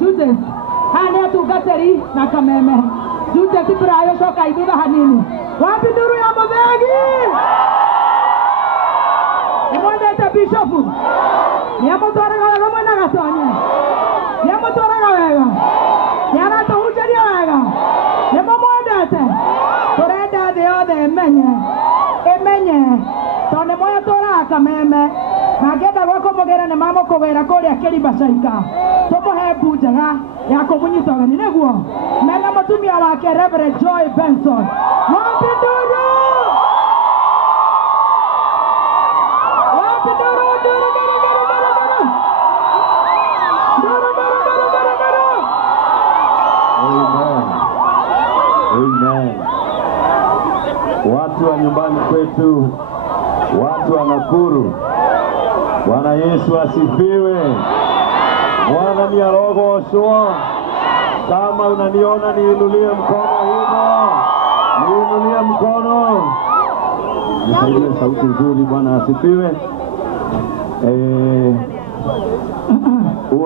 Jude, hane tu gateri na kameme. Jude tiprayo shoka ibuda hanini. Wapi duru ya mabegi? Imonde ta bishofu. Niamo tora ga ga mwana ga tonya. Niamo tora ga wega. Niara to hujari wega. Niamo mwende te. Torenda de ode emenye. Emenye. Tone moya tora kameme. Nagenda gwako mogera ne mamo kogera kuri akeri basaika. Tomo hebu jaga ya komunyito gani neguo. Mena matumia wake Reverend Joy Benson. Wapi duru? Wapi duru? Duru. Amen. Watu wa nyumbani kwetu, watu wa Nakuru, Bwana Yesu asifiwe. Bwana ni arogoshwa. Kama unaniona niinulie mkono hivyo. Niinulie mkono. Nisaidie sauti nzuri. Bwana asifiwe.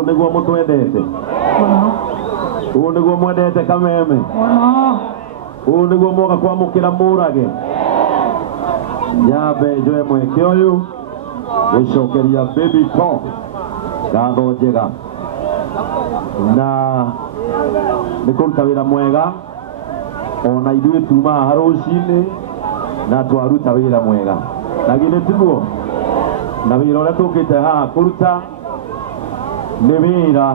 Niguo mutwendete. Niguo mwendete kameme. Niguo mwoka kwamukira murage. Nyabe njoe mweke uyu. Gwicokeria baby talk. Gatho njega. Na nikuruta wira mwega. Ona ithuĩ tuma haruci-inĩ na twaruta wira mwega. Na githĩ tiguo? Na wira ũrĩa tũkĩte haha kũruta nĩ wĩra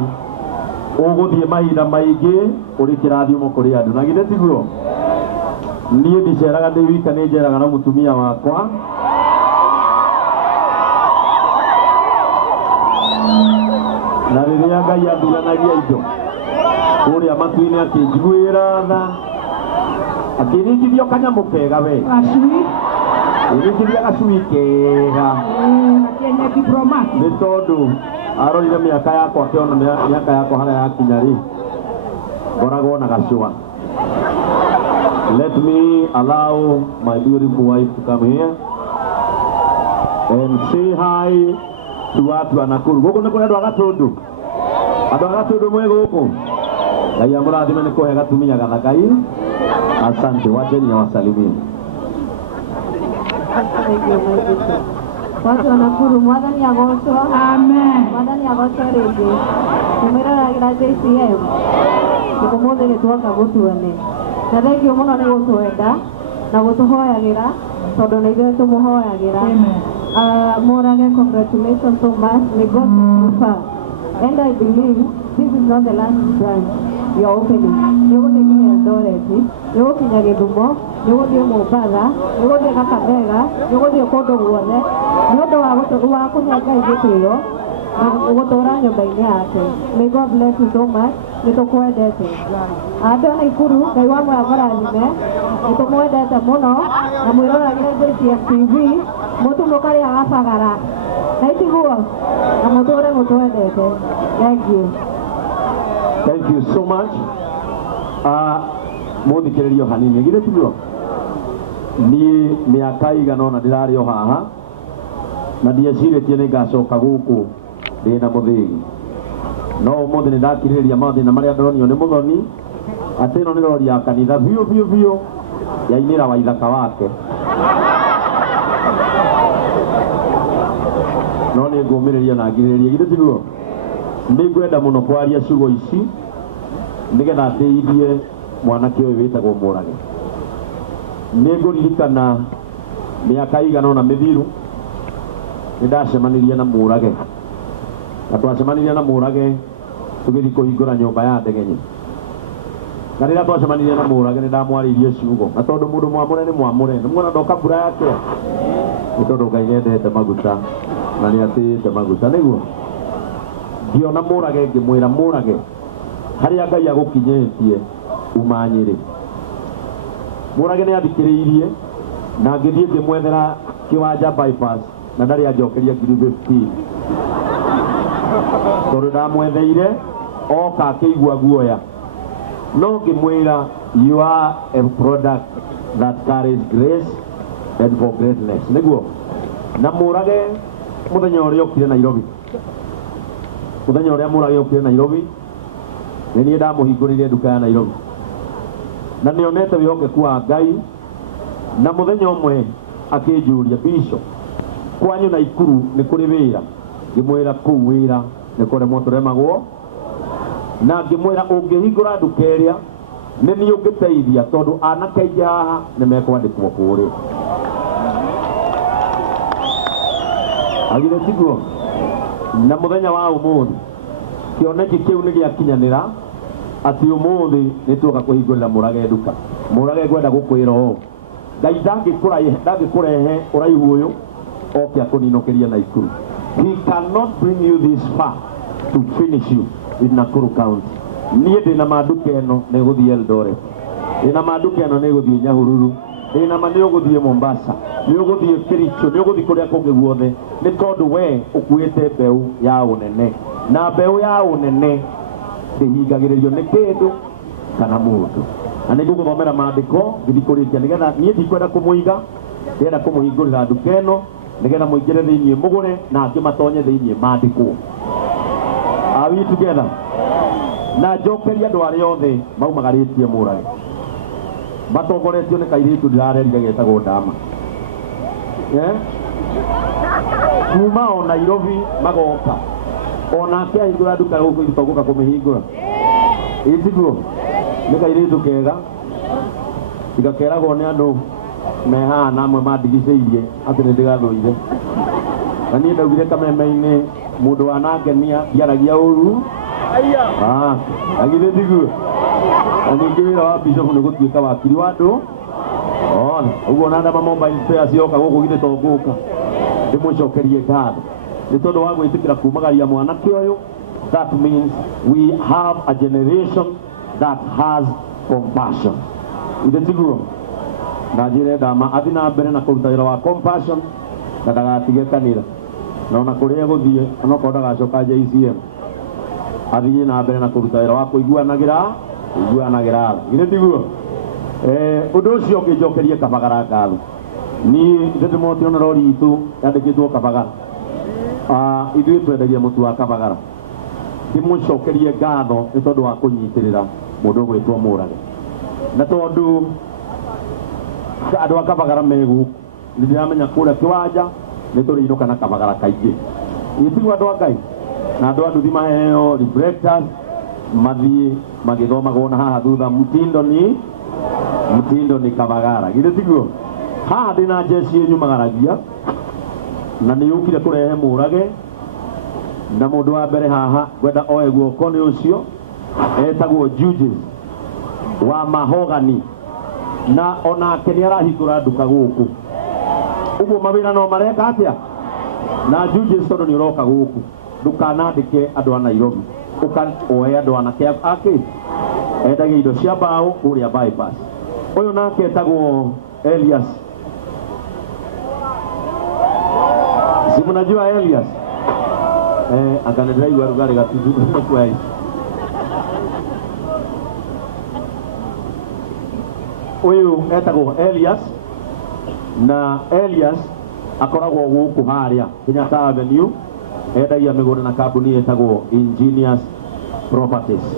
ũgũthiĩ mahinda maingĩ ũrĩ kĩrathimo kũrĩ andũ. Na githĩ tiguo? Niĩ ndiceraga ndĩ wika, nĩ njeraga na mũtumia wakwa. Na rĩrĩa Ngai athuranagia indo kũrĩa matu-inĩ akĩnjiguĩra tha, akĩringithio kanyamũ kega we. Akĩringithia gacui kega. Nĩ tondũ arorire mĩaka yakwa, akĩona mĩaka yakwa harĩa yakinya rĩ, ngoragwo na gacũa. Let me allow my beautiful wife to come here and say hi to watu wa Nakuru. Gũkũ nĩ kũrĩ andũ a Gatũndũ. Andũ a Gatũndũ mwĩ gũkũ. Ngai amũrathime nĩ kũhe gatumia gathakai. Asante, wacheni na wasalimie. Watu wa Nakuru, Mwathani agocwo. Amen. Mwathani agocwo rĩngĩ. Tũmĩroragĩra JCM. Ũmũthĩ nĩtwoka gũtuane. Na thengiũ mũno nĩ gũtwenda na gũtũhoyagĩra tondũ nĩ ithuĩ tũmũhoyagĩra. Morage, congratulations so much. May God take you far. And I believe this is not the last branch you are opening. Nĩ gũthiĩ Eldoret, nĩ gũkinya Gĩthumo, nĩ gũthiĩ Mombatha, nĩ gũthiĩ Kakamega, nĩ gũthiĩ kũndũ guothe. Nĩ ũndũ wa kũhe Ngai gĩtĩo na gũtũũra nyũmba-inĩ yake. May God bless you so much. Nĩ tũkwendete. Andũ a Nakuru, Ngai wa mwaya mũrathime. Nĩ tũmwendete mũno na mwĩroragĩre JCM TV. Mũtumũka rĩa gabagara. Na itiguo na mũtũũre mũtwendete. Thank you. Thank you so much. Mũthikĩrĩrio hanini. Githĩ tiguo? Niĩ mĩaka igana ũna ndĩrarĩ o haha na ndiecirĩtie nĩ ngacoka gũkũ ndĩna mũthĩgi. No ũmũthĩ nĩ ndakirĩrĩria mathĩna marĩa ndonio nĩ mũthoni atĩ ĩno nĩ rori ya kanitha biũ yainĩra Waithaka wake. No nĩ ngũmĩrĩria na ngirĩrĩria. Githĩ tiguo? Nĩ ngwenda mũno kwaria ciugo ici nĩgetha ndĩithie mwanake ũyũ wĩtagwo Mũrage. Nĩ ngũririkana mĩaka igana ũna mĩthiru nĩ ndacemanirie na Mũrage, na twacemanirie na Mũrage tugithi kuhingura nyumba ya ndegenye na rĩrĩa twacemanirie na Mũrage nĩ ndamwarĩirie ciugo na tondũ mũndũ mwamũre nĩ mwamũre nĩ muona ndoka mbura yake nĩ tondũ Ngai nĩendete maguta na nĩ atĩĩte maguta nĩguo ndiona Mũrage ngĩmwĩra Mũrage harĩa Ngai agũkinyĩtie uma Nyĩrĩ Mũrage nĩ athikĩrĩirie na ngĩthiĩ ngĩmwethera Kĩwanja bypass na ndarĩ anjokeria 15 tondũ ndamwetheire oka akĩigua guoya no ngĩmwĩra you are a product that carries grace and for greatness nĩguo na Mũrage mũthenya ũrĩa okire Nairobi mũthenya ũrĩa Mũrage okire Nairobi nĩ niĩ ndamũhingũrĩire nduka ya Nairobi na nĩonete wĩhokeku wa Ngai na mũthenya ũmwe akĩnjũria Bishop kwanyu Naikuru nĩ kũrĩ wĩra ngĩmwĩra kũu wĩra nĩ kũremwo tũremagwo na ngĩmwĩra ũngĩhingũra nduka ĩrĩa nĩ niĩ ũngĩteithia tondũ anake aingĩ haha nĩ mekwandĩkwo kũrĩ agire tiguo na mũthenya wa ũmũthĩ kĩoneki kĩu nĩ gĩakinyanĩra atĩ ũmũthĩ nĩ tuoka kũhingũrĩra Mũrage nduka Mũrage ngwenda gũkwĩra ũũ Ngai ndangĩkũrehe ũraihu ũyũ oke akũninũkĩrie Naikuru. He cannot bring you this far to finish you in Nakuru County. Niĩ ndĩna manduka ĩno nĩ gũthiĩ Eldoret, ndĩna manduka ĩno nĩ gũthiĩ Nyahururu, ndĩna ma nĩ ũgũthiĩ Mombasa, nĩ ũgũthiĩ Kericho, nĩ ũgũthiĩ kũrĩa kũngĩ guothe nĩ tondũ we ũkuĩte mbeũ ya ũnene na mbeũ ya ũnene ndĩhingagĩrĩrio nĩ kĩndũ kana mũndũ na nĩ ngũgũthomera maandĩko ngĩthiĩ kũrĩkia nĩgetha niĩ ndikwenda kũmũiga ndĩrenda kũmũhingũrĩra nduka ĩno nĩgetha mũingĩre thĩinĩ mũgũre na angĩ matonye thĩinĩ maandĩkwo. Are we together? Na njokeria andũ arĩa othe maumagarĩtie Mũrage matongoretio nĩ kairĩtu ndĩrarerire getagwo Ndama kuma o Nairobi magoka onake ahingũra nduka gũkũ itũ tũgũka kũmĩhingũra ĩtiguo nĩ kairĩtu kega igakeragwo nĩ andũ me haha na amwe mandigicĩirie atĩ nĩ ndĩgathũire na niĩ ndaugire kameme-inĩ mũndũ wanangenia ndiaragia ũru agire tiguo na ningĩ wĩra wa Bishop nĩ gũtuĩka wakiri wa andũ ona ũguo na Ndama mobile spares yoka gũkũ githĩ to ngũka ndĩmũcokerie ngatho nĩ tondũ wa gwĩtĩkĩra kumagaria mwanake ũyũ. That means we have a generation that has compassion. Ide tiguo na njĩre Ndama athiĩ na mbere na kũruta wĩra wa compassion na ndagatige kanitha na ona kũrĩa gũthiĩ onokorwo ndagacoka JCM athiĩ na mbere na kũruta wĩra wa kũiguanagĩra ide tiguo. Ũndũ ũcio ũngĩnjokerie Kabagara ngatho niĩ ndĩmotio na rori itũ yandĩkĩtwo Kabagara ithuĩ twendagia mũtu wa Kabagara ndĩmũcokerie ngatho nĩ tondũ wa kũnyitĩrĩra mũndũ ũgwĩtwo Mũrage na tondũ andũ a Kabagara megũkũ nĩ ndĩramenya kũrĩa Kĩwanja nĩ tũrĩinũka na Kabagara kaingĩ ĩtigwo andũ a Ngai na andũ a nduthi maheo reflectors mathiĩ magĩthomagwo na haha thutha mtindo ni Kabagara githĩ tiguo haha ndĩna njeci nyumagaragia na nĩ yũkire kũrehe Mũrage na mũndũ wa mbere haha ngwenda oe guoko nĩ ũcio etagwo Judges wa Mahogany na onake nĩ arahingũra nduka gũkũ ũguo mawĩra no mareka atĩa na Judges tondũ nĩ ũroka gũkũ ndũkanandĩke andũ a Nairobi oe andũ anake ake endagia indo cia mbaũ kũrĩa bypass. Ũyũ nake etagwo Elias, si mnajua Elias akanendelea rugarĩ gatutu kweli. Ũyũ etagwo Elias na Elias akoragwo gũkũ harĩa Kenyatta Avenue endagia mĩgũnda na kambuni etagwo Engineers Properties.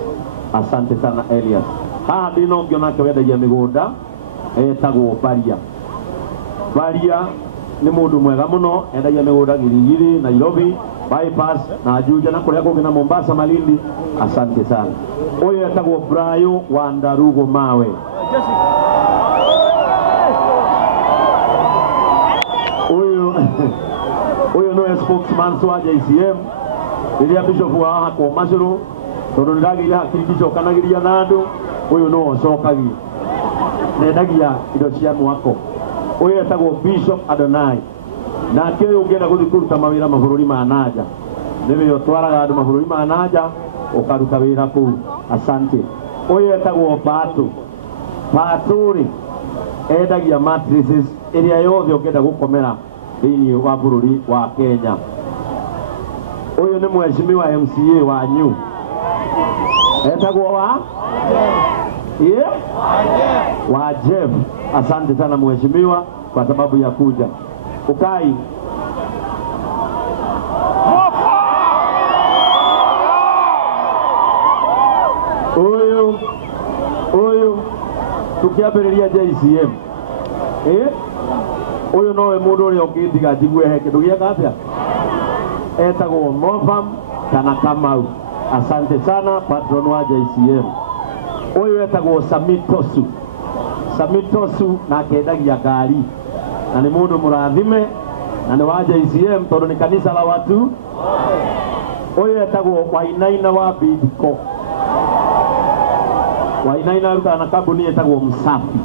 Asante sana Elias. Haha ndĩ no ngĩona nake wendagia mĩgũnda etagwo Baria nĩ mũndũ mwega mũno endagia mĩgũnda Girigiri, Nairobi bypass na Juja na kũrĩa kũngĩ na Mombasa, Malindi. Asante sana. Ũyũ etagwo Brayo wa Ndarugo Mawe. Ũyũ no spokesman wa JCM rĩrĩa Bishop wa Komacũrũ tondu ndiragire hakiri ndicokanagiria na andu uyu no ocokagia nendagia indo cia mwako uyu etagwo Bishop Adonai nake uyu ungienda guthii kuruta mawira mabũrũri ma nanja niwe utwaraga andu mabũrũri ma nanja ukaruta wira kuu. Asante. Uyu etagwo Patu ri endagia mattresses iria yothe ungienda gukomera thiini wa bũrũri wa Kenya. Uyu ni mheshimiwa MCA wanyu etagwo wa Jeff. Asante sana mheshimiwa kwa sababu ya kuja. Ukai uyu tukiambĩrĩria JCM uyu nowe mũndũ ũrĩa ũkĩndiga njigue he kĩndũ gĩeka atĩa etagwo Mofam kana Kamau. Asante sana patron wa JCM. Uyu etagwo Samitosu na akendagia ngari na nĩ mũndũ mũrathime na nĩ wa JCM tondũ nĩ kanisa la watu. Uyu etagwo Wainaina wa Bidco. Wainaina arutaga na kambuni etagwo Msafi,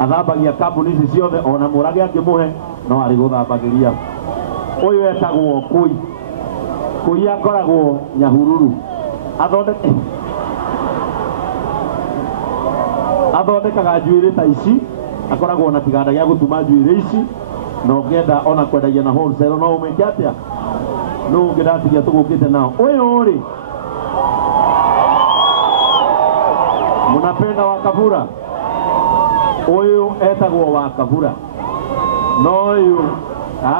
athambagia kambuni ici ciothe ona mũrage angĩmũhe no arĩ gũthambagĩria. Uyu etagwo Kui akoragwo Nyahururu, athondekaga njuĩrĩ ta ici, akoragwo na kĩganda gĩa gũtuma njuĩrĩ ici na ũngĩenda ona kwendagia na wholesale no ũmĩke atĩa no ũngĩndatigia tũgũkĩte nao. Uyu rĩ munapenda Wakabura, uyu etagwo Wakabura no uyu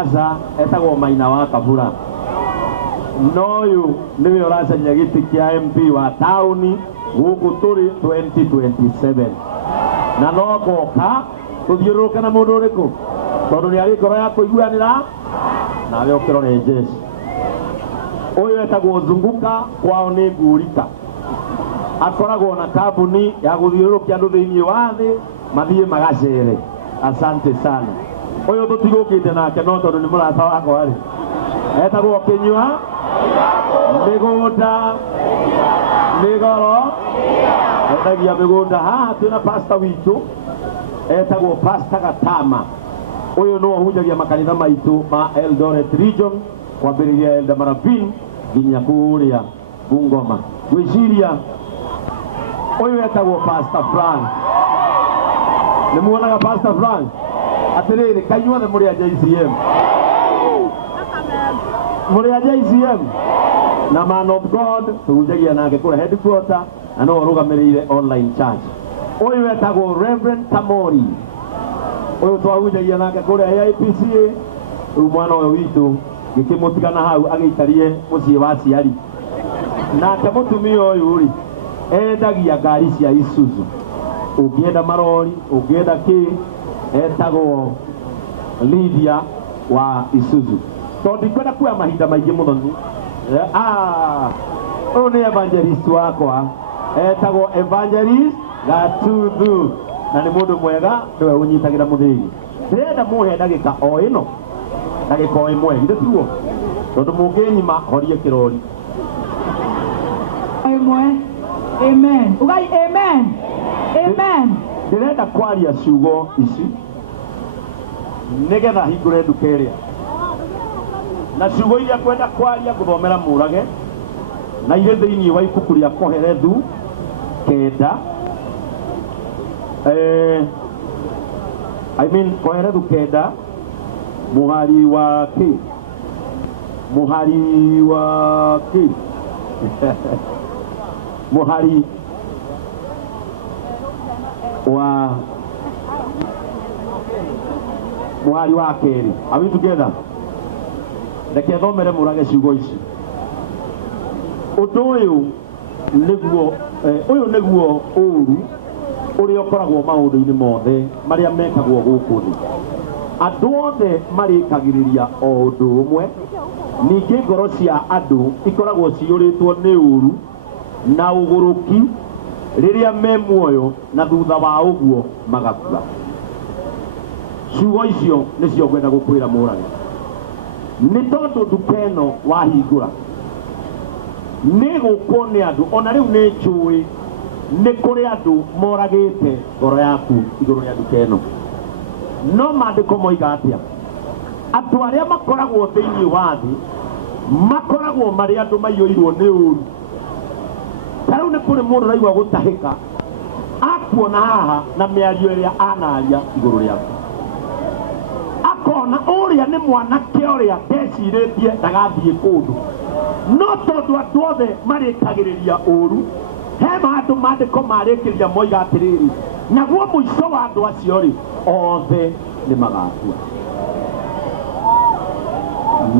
asa etagwo Maina Wakabura no uyu niwe ũracaria gĩtĩ kĩa MP wa taũni gũkũ tũrĩ 2027 na no goka tuthiũrũrũke na mũndũ ũrĩkũ tondũ nĩ arĩ ngoro ya kũiguanĩra nawe ũkĩrore jeshi. Uyu etagwo Zunguka, kwao nĩ Ngurika, akoragwo na kambuni ya gũthiũrũrũkia andũ thĩinĩ wa thĩ mathiĩ magacere. Asante sana. Uyu tũtigũkĩte nake no tondũ nĩ mũrata wakwa rĩ etagwo Kĩnyua Mĩgũnda Mĩgoro endagia mĩgũnda. Haha twĩna pastor witũ etagwo Pastor Gatama. Uyu no ahunjagia makanitha maitũ ma Eldoret region kwambĩrĩria Eldoret nginya kũrĩa Bungoma. Gwĩciria uyu etagwo Pastor Frank. Nĩ muonaga Pastor Frank atĩrĩrĩ kainyuothe mũrĩ a JCM, mũrĩ a JCM na man of God tũhunjagia nake kũrĩa headquarter na no arũgamĩrĩire online church. Uyu etagwo Reverend Kamori, uyu twahunjagia nake kũrĩa AIPCA. Rĩu mwana ũyũ witũ gĩkĩmũtigana hau agĩikarie mũciĩ wa ciari nake mũtumia ũyũ rĩ endagia ngari cia Isuzu, ũngĩenda marori ũngĩenda kĩ etagwo Lydia wa Isuzu. Tondũ ndikwenda kuoya mahinda maingĩ mũno ũyũ nĩ evangelist wakwa etagwo Evangelist Gatuthu na nĩ mũndũ mwega nĩwe ũnyitagĩra mũthĩgi. Ndĩrenda mũhe ndagĩka o ĩno ndagĩka o ĩmwe githĩ tiguo tondũ mũngĩnyima horie kĩrori. Amen. Ugai amen. Amen. Ndĩrenda kwaria ciugo ici nĩgetha hingũre nduka ĩrĩa na ciugo iria kwenda kwaria gũthomera mũrage na irĩ thĩinĩ wa ibuku rĩa Koherethu 9 Koherethu 9 mũhari wa kerĩ. Are we together? Reke thomere mũrage ciugo ici. Ũndũ ũyũ nĩguo ũũru ũrĩa ũkoragwo maũndũ-inĩ mothe marĩa mekagwo gũkũ thĩ. Andũ othe marĩkagĩrĩria o ũndũ ũmwe, ningĩ ngoro cia andũ ikoragwo ciyũrĩtwo nĩ ũũru na ũgũrũki rĩrĩa me muoyo na thutha wa ũguo magakua. Ciugo icio nĩcio ngwenda gũkwĩra mũrage. Nĩ tondũ nduka ĩno wahingũra nĩ gũkwo nĩ andũ ona rĩu nĩ njũĩ nĩ kũrĩ andũ moragĩte ngoro yaku igũrũ rĩa nduka ĩno no maandĩko moiga atĩa andũ arĩa makoragwo thĩinĩ wa thĩ makoragwo marĩ andũ maiyũirwo nĩ ũũru ta rĩu nĩ kũrĩ mũndũ ũraigua gũtahĩka akuona haha na mĩario ĩrĩa anaria igũrũ rĩaku akona ũrĩa nĩ mwanake ũrĩa ndecirĩtie ndagathiĩ kũndũ no tondũ andũ othe marĩkagĩrĩria ũũru he handũ maandĩko marĩkĩria moiga atĩrĩrĩ naguo mũico wa andũ acio rĩ othe nĩ magakua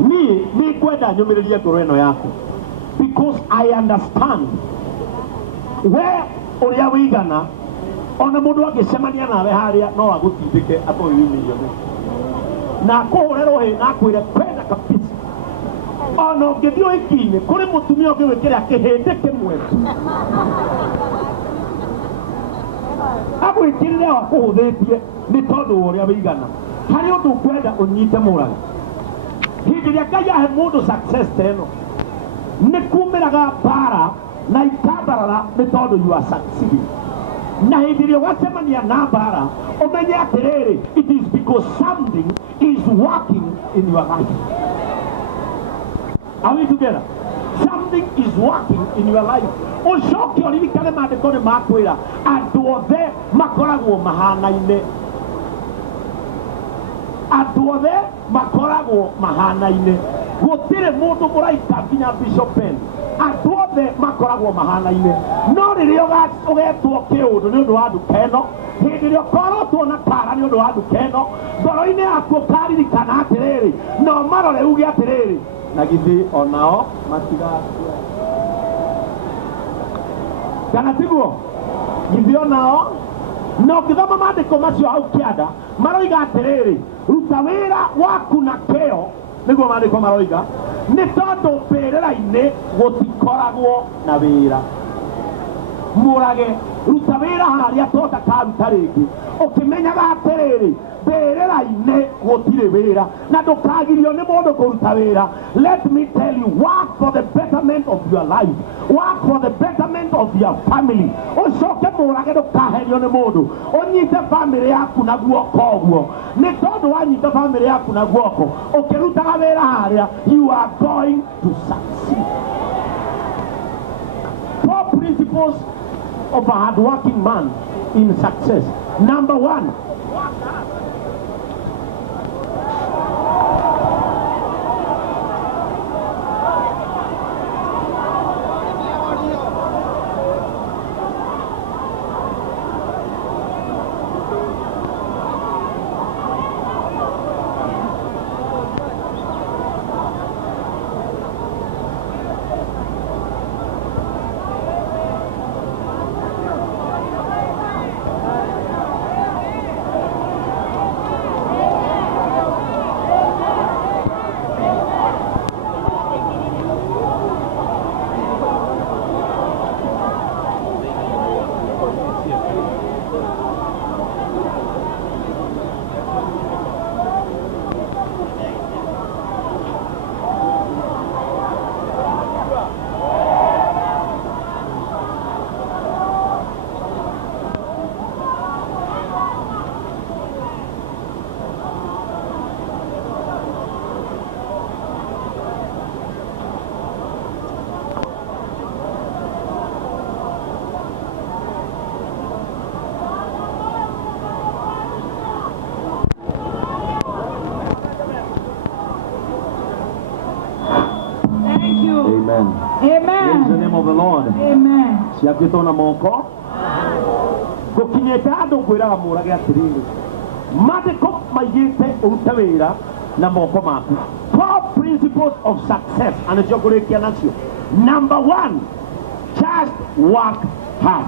niĩ nĩ ngwenda nyũmĩrĩrie ngoro ĩno yaku because I understand we ũrĩa wĩigana ona mũndũ angĩcemania nawe harĩa no agũtindĩke akũyumĩrio na akũhũre rũhĩ na akwĩre kwenda kabisa ona ũngĩthiĩ ũhiki-inĩ kũrĩ mũtumia ũngĩwĩkĩra kĩhĩndĩ kĩmwe agwĩkĩrĩre akũhũthĩtie nĩ tondũ wa ũrĩa wĩigana harĩ ũndũ ũkwenda ũnyite mũrage hĩndĩ ĩrĩa Ngai ahe mũndũ success ta ĩno nĩ kumĩraga mbara na ikambarara nĩ tondũ you are succeeding na hĩndĩ ĩrĩa ũgacemania na mbara ũmenye atĩrĩrĩ it is because something is working in your life. Are we together? Something is working in your life. Ucoke ũririkane maandĩko nĩ makwĩra andũ othe makoragwo mahana-inĩ andũ othe makoragwo mahana-inĩ gũtirĩ mũndũ mũraika nginya Bishop Ben andũ othe makoragwo mahana-inĩ no rĩrĩa ũgetwo kĩũndũ nĩ ũndũ wa nduka ĩno hĩndĩ ĩrĩa ũkorotwo na kara nĩ ũndũ wa nduka ĩno ngoro-inĩ yaku ũkaririkana atĩrĩrĩ no marore uge atĩrĩrĩ na githĩ onao matigakua kana tiguo githĩ onao no ũngĩthoma maandĩko macio hau kĩanda maroiga atĩrĩrĩ ruta wĩra waku na kĩo nĩguo maandĩko maroiga nĩ tondũ mbĩrĩra-inĩ gũtikoragwo na wĩra mũrage ruta wĩra harĩa tota karuta rĩngĩ ũkĩmenyaga atĩrĩrĩ mbĩrĩra-inĩ gũtirĩ wĩra na ndũkagirio nĩ mũndũ kũruta wĩra. Let me tell you, work for the betterment of your life, work for the betterment of your family. Ũcoke mũrage ndũkaherio nĩ mũndũ ũnyite family yaku na guoko ũguo nĩ tondũ wanyita family yaku na guoko ũkĩrutaga wĩra harĩa you are going to succeed. Four principles of a hard-working man in success. Number one, Amen. Amen. Praise the name of the Lord. Amen. Ciakĩtwo na moko gũkinyĩte andũ kwĩraga mũrage atĩrĩrĩ maandĩko maigĩte ũrute wĩra na moko maku. Four principles of success na nĩcio ngũrĩkia nacio. Number one, just work hard.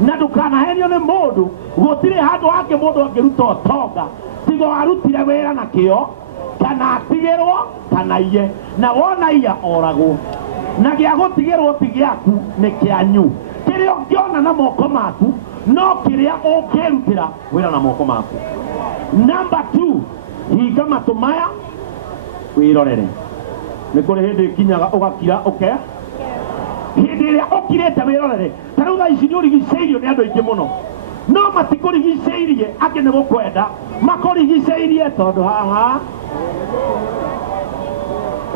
Na ndũkanahenio nĩ mũndũ gũtirĩ handũ hangĩ mũndũ angĩruta ũtonga tiga arutire wĩra na kĩo kana atigĩrwo kana iye na wona iya oragwo na gĩa gũtigĩrwo ti gĩaku nĩ kĩanyu kĩrĩa ũngĩona na moko maku no kĩrĩa ũngĩrutĩra wĩra na moko maku. Number two, hinga matũ maya wĩrorere nĩ kũrĩ hĩndĩ kinyaga ũgakira hindi ĩrĩa ũkirĩte wĩrorere ta rĩu thaa ici nĩũrigicĩirio nĩ andũ aingĩ mũno no matikũrigicĩirie angĩ nĩ gũkwenda makũrigicĩirie tondũ haha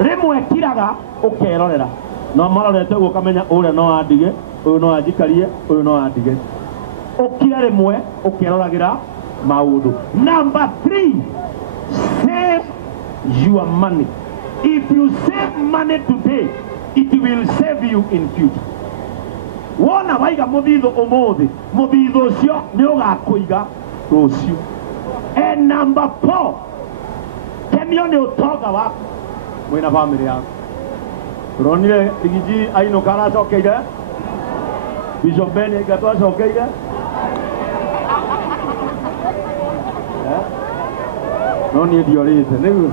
rĩmwe kiraga ũkerorera no marorete ũguo ũkamenya ũrĩa no andige ũyũ no anjikarie ũyũ no andige ũkire rĩmwe ũkeroragĩra maũndũ. Number 3, save your money. If you save money today, it will save you in future. Wona waiga mũthithũ ũmũthĩ mũthithũ ũcio nĩ ũgakũiga rũciũ. And number 4, kenio nĩ ũtonga waku mwĩna bamĩrĩ yaku. Turonire Rigiji ainũka aracokeire Bishop Ben Ngatũ acokeire no niĩ ndiorĩte nĩguo.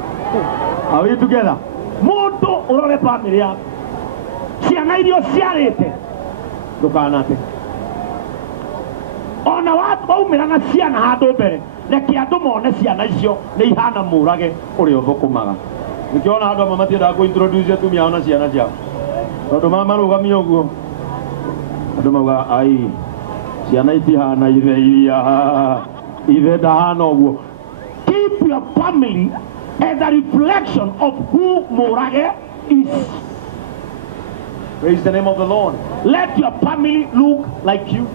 Are we together? Mũndũ ũrore bamĩrĩ yaku ciana iria ciarĩte ndũkanate ona waumĩra na ciana handũ mbere reke andũ mone ciana icio nĩ ihana mũrage ũrĩa ũthũkũmaga. Nĩkĩona andũ amwe matiendaga kũ-introduce atumia ao na ciana ciao tondũ marũgamia ũguo andũ mauga ai ciana itihana ithe ndahana ũguo. Keep your family as a reflection of who Mũrage is. Praise the name of the Lord. Let your family look like you.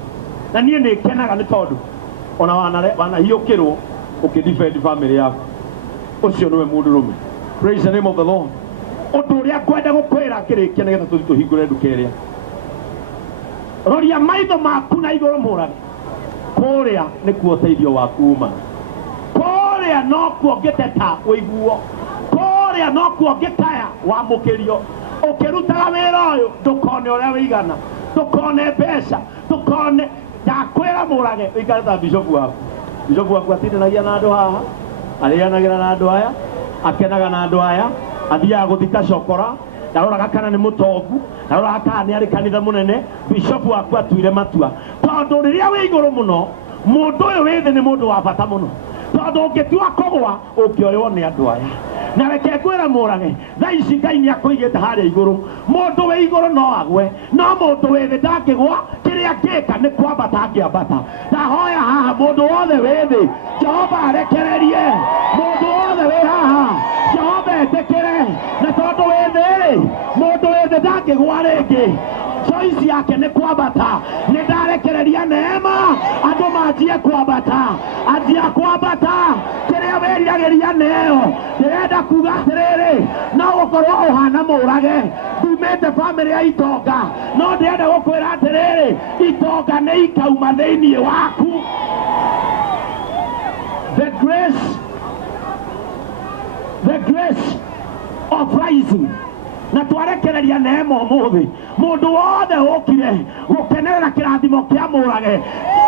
Na niĩ nĩ kenaga nĩ tondũ ona wanahiũkĩrwo ũkĩdefend family yaku ũcio nĩwe mũndũrũme. Praise the name of the Lord. Ũndũ ũrĩa ngwenda gũkwĩra kĩrĩkia nĩgetha tũthiĩ tũhingũre nduka ĩrĩa. Roria maitho maku na igũrũ Mũrage. Kũrĩa nĩkuo ũteithio waku uma. Kũrĩa no kuo ngĩteta ũiguo. Kũrĩa no kuo ngĩkaya wamũkĩrio. Ũkĩrutaga wĩra ũyũ ndũkone ũrĩa wĩigana. Ndũkone mbeca. Ndũkone ndakwĩra Mũrage ũikare ta bishopu waku. Bishopu waku atindanagia na andũ haha. Arĩanagĩra na andũ aya. Akenaga na andũ aya. Athiaga gũthika cokora. Ndaroraga kana nĩ mũtongu. Ndaroraga kana nĩ arĩ kanitha mũnene. Bishopu waku atuire matua. Tondũ rĩrĩa wĩ igũrũ mũno mũndũ ũyũ wĩ thĩ nĩ mũndũ wa bata mũno. Tondũ ũngĩtua kũgwa ũkĩoywo nĩ andũ aya. Na reke ngwĩre Mũrage thaa ici Ngai nĩ akũigĩte harĩa igũrũ. Mũndũ wĩ igũrũ no agwe no mũndũ wĩ thĩ ndangĩgwa. Kĩrĩa ngĩka nĩ kwambata angĩambata. Ndahoya haha mũndũ wothe wĩ thĩ Jehova arekererie. Mũndũ wothe wĩ haha Jehova etĩkĩre. Na tondũ wĩ thĩ mũndũ wĩ thĩ ndangĩgwa rĩngĩ. Choice yake nĩ kwambata. Nĩ ndarekereria neema andũ manjie kwambata. Anjia kwambata kĩrĩa wĩriragĩria neo. Ndĩrenda kuga atĩrĩrĩ no gũkorwo ũhana Mũrage ndumĩte bamĩrĩ ya itonga no ndĩrenda gũkwĩra atĩrĩrĩ itonga nĩ ikauma thĩiniĩ waku. The grace of rising. Na twarekereria neema ũmũthĩ mũndũ wothe ũkire gũkenerera kĩrathimo kĩa Mũrage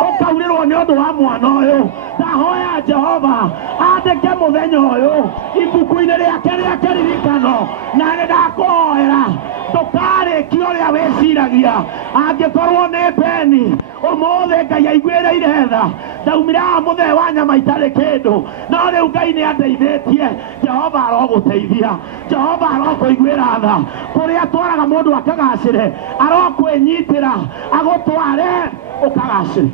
ũkaurĩrwo nĩ ũndũ wa mwana ũyũ. Ndahoya Jehova andĩke mũthenya ũyũ ibuku-inĩ rĩake rĩa kĩririkano na nĩ ndakũhoera ndũkarĩkie ũrĩa wĩciragia. Angĩkorwo nĩ Beni ũmũthĩ Ngai aiguĩrĩire tha ndaumire haha mũthee wa nyama itarĩ kĩndũ no rĩu Ngai nĩ andeithĩtie. Jehova arogũteithia. Jehova arokũiguĩra tha kũrĩa twaraga mũndũ akagacĩre arokwĩnyitĩra agũtware ũkagacĩre.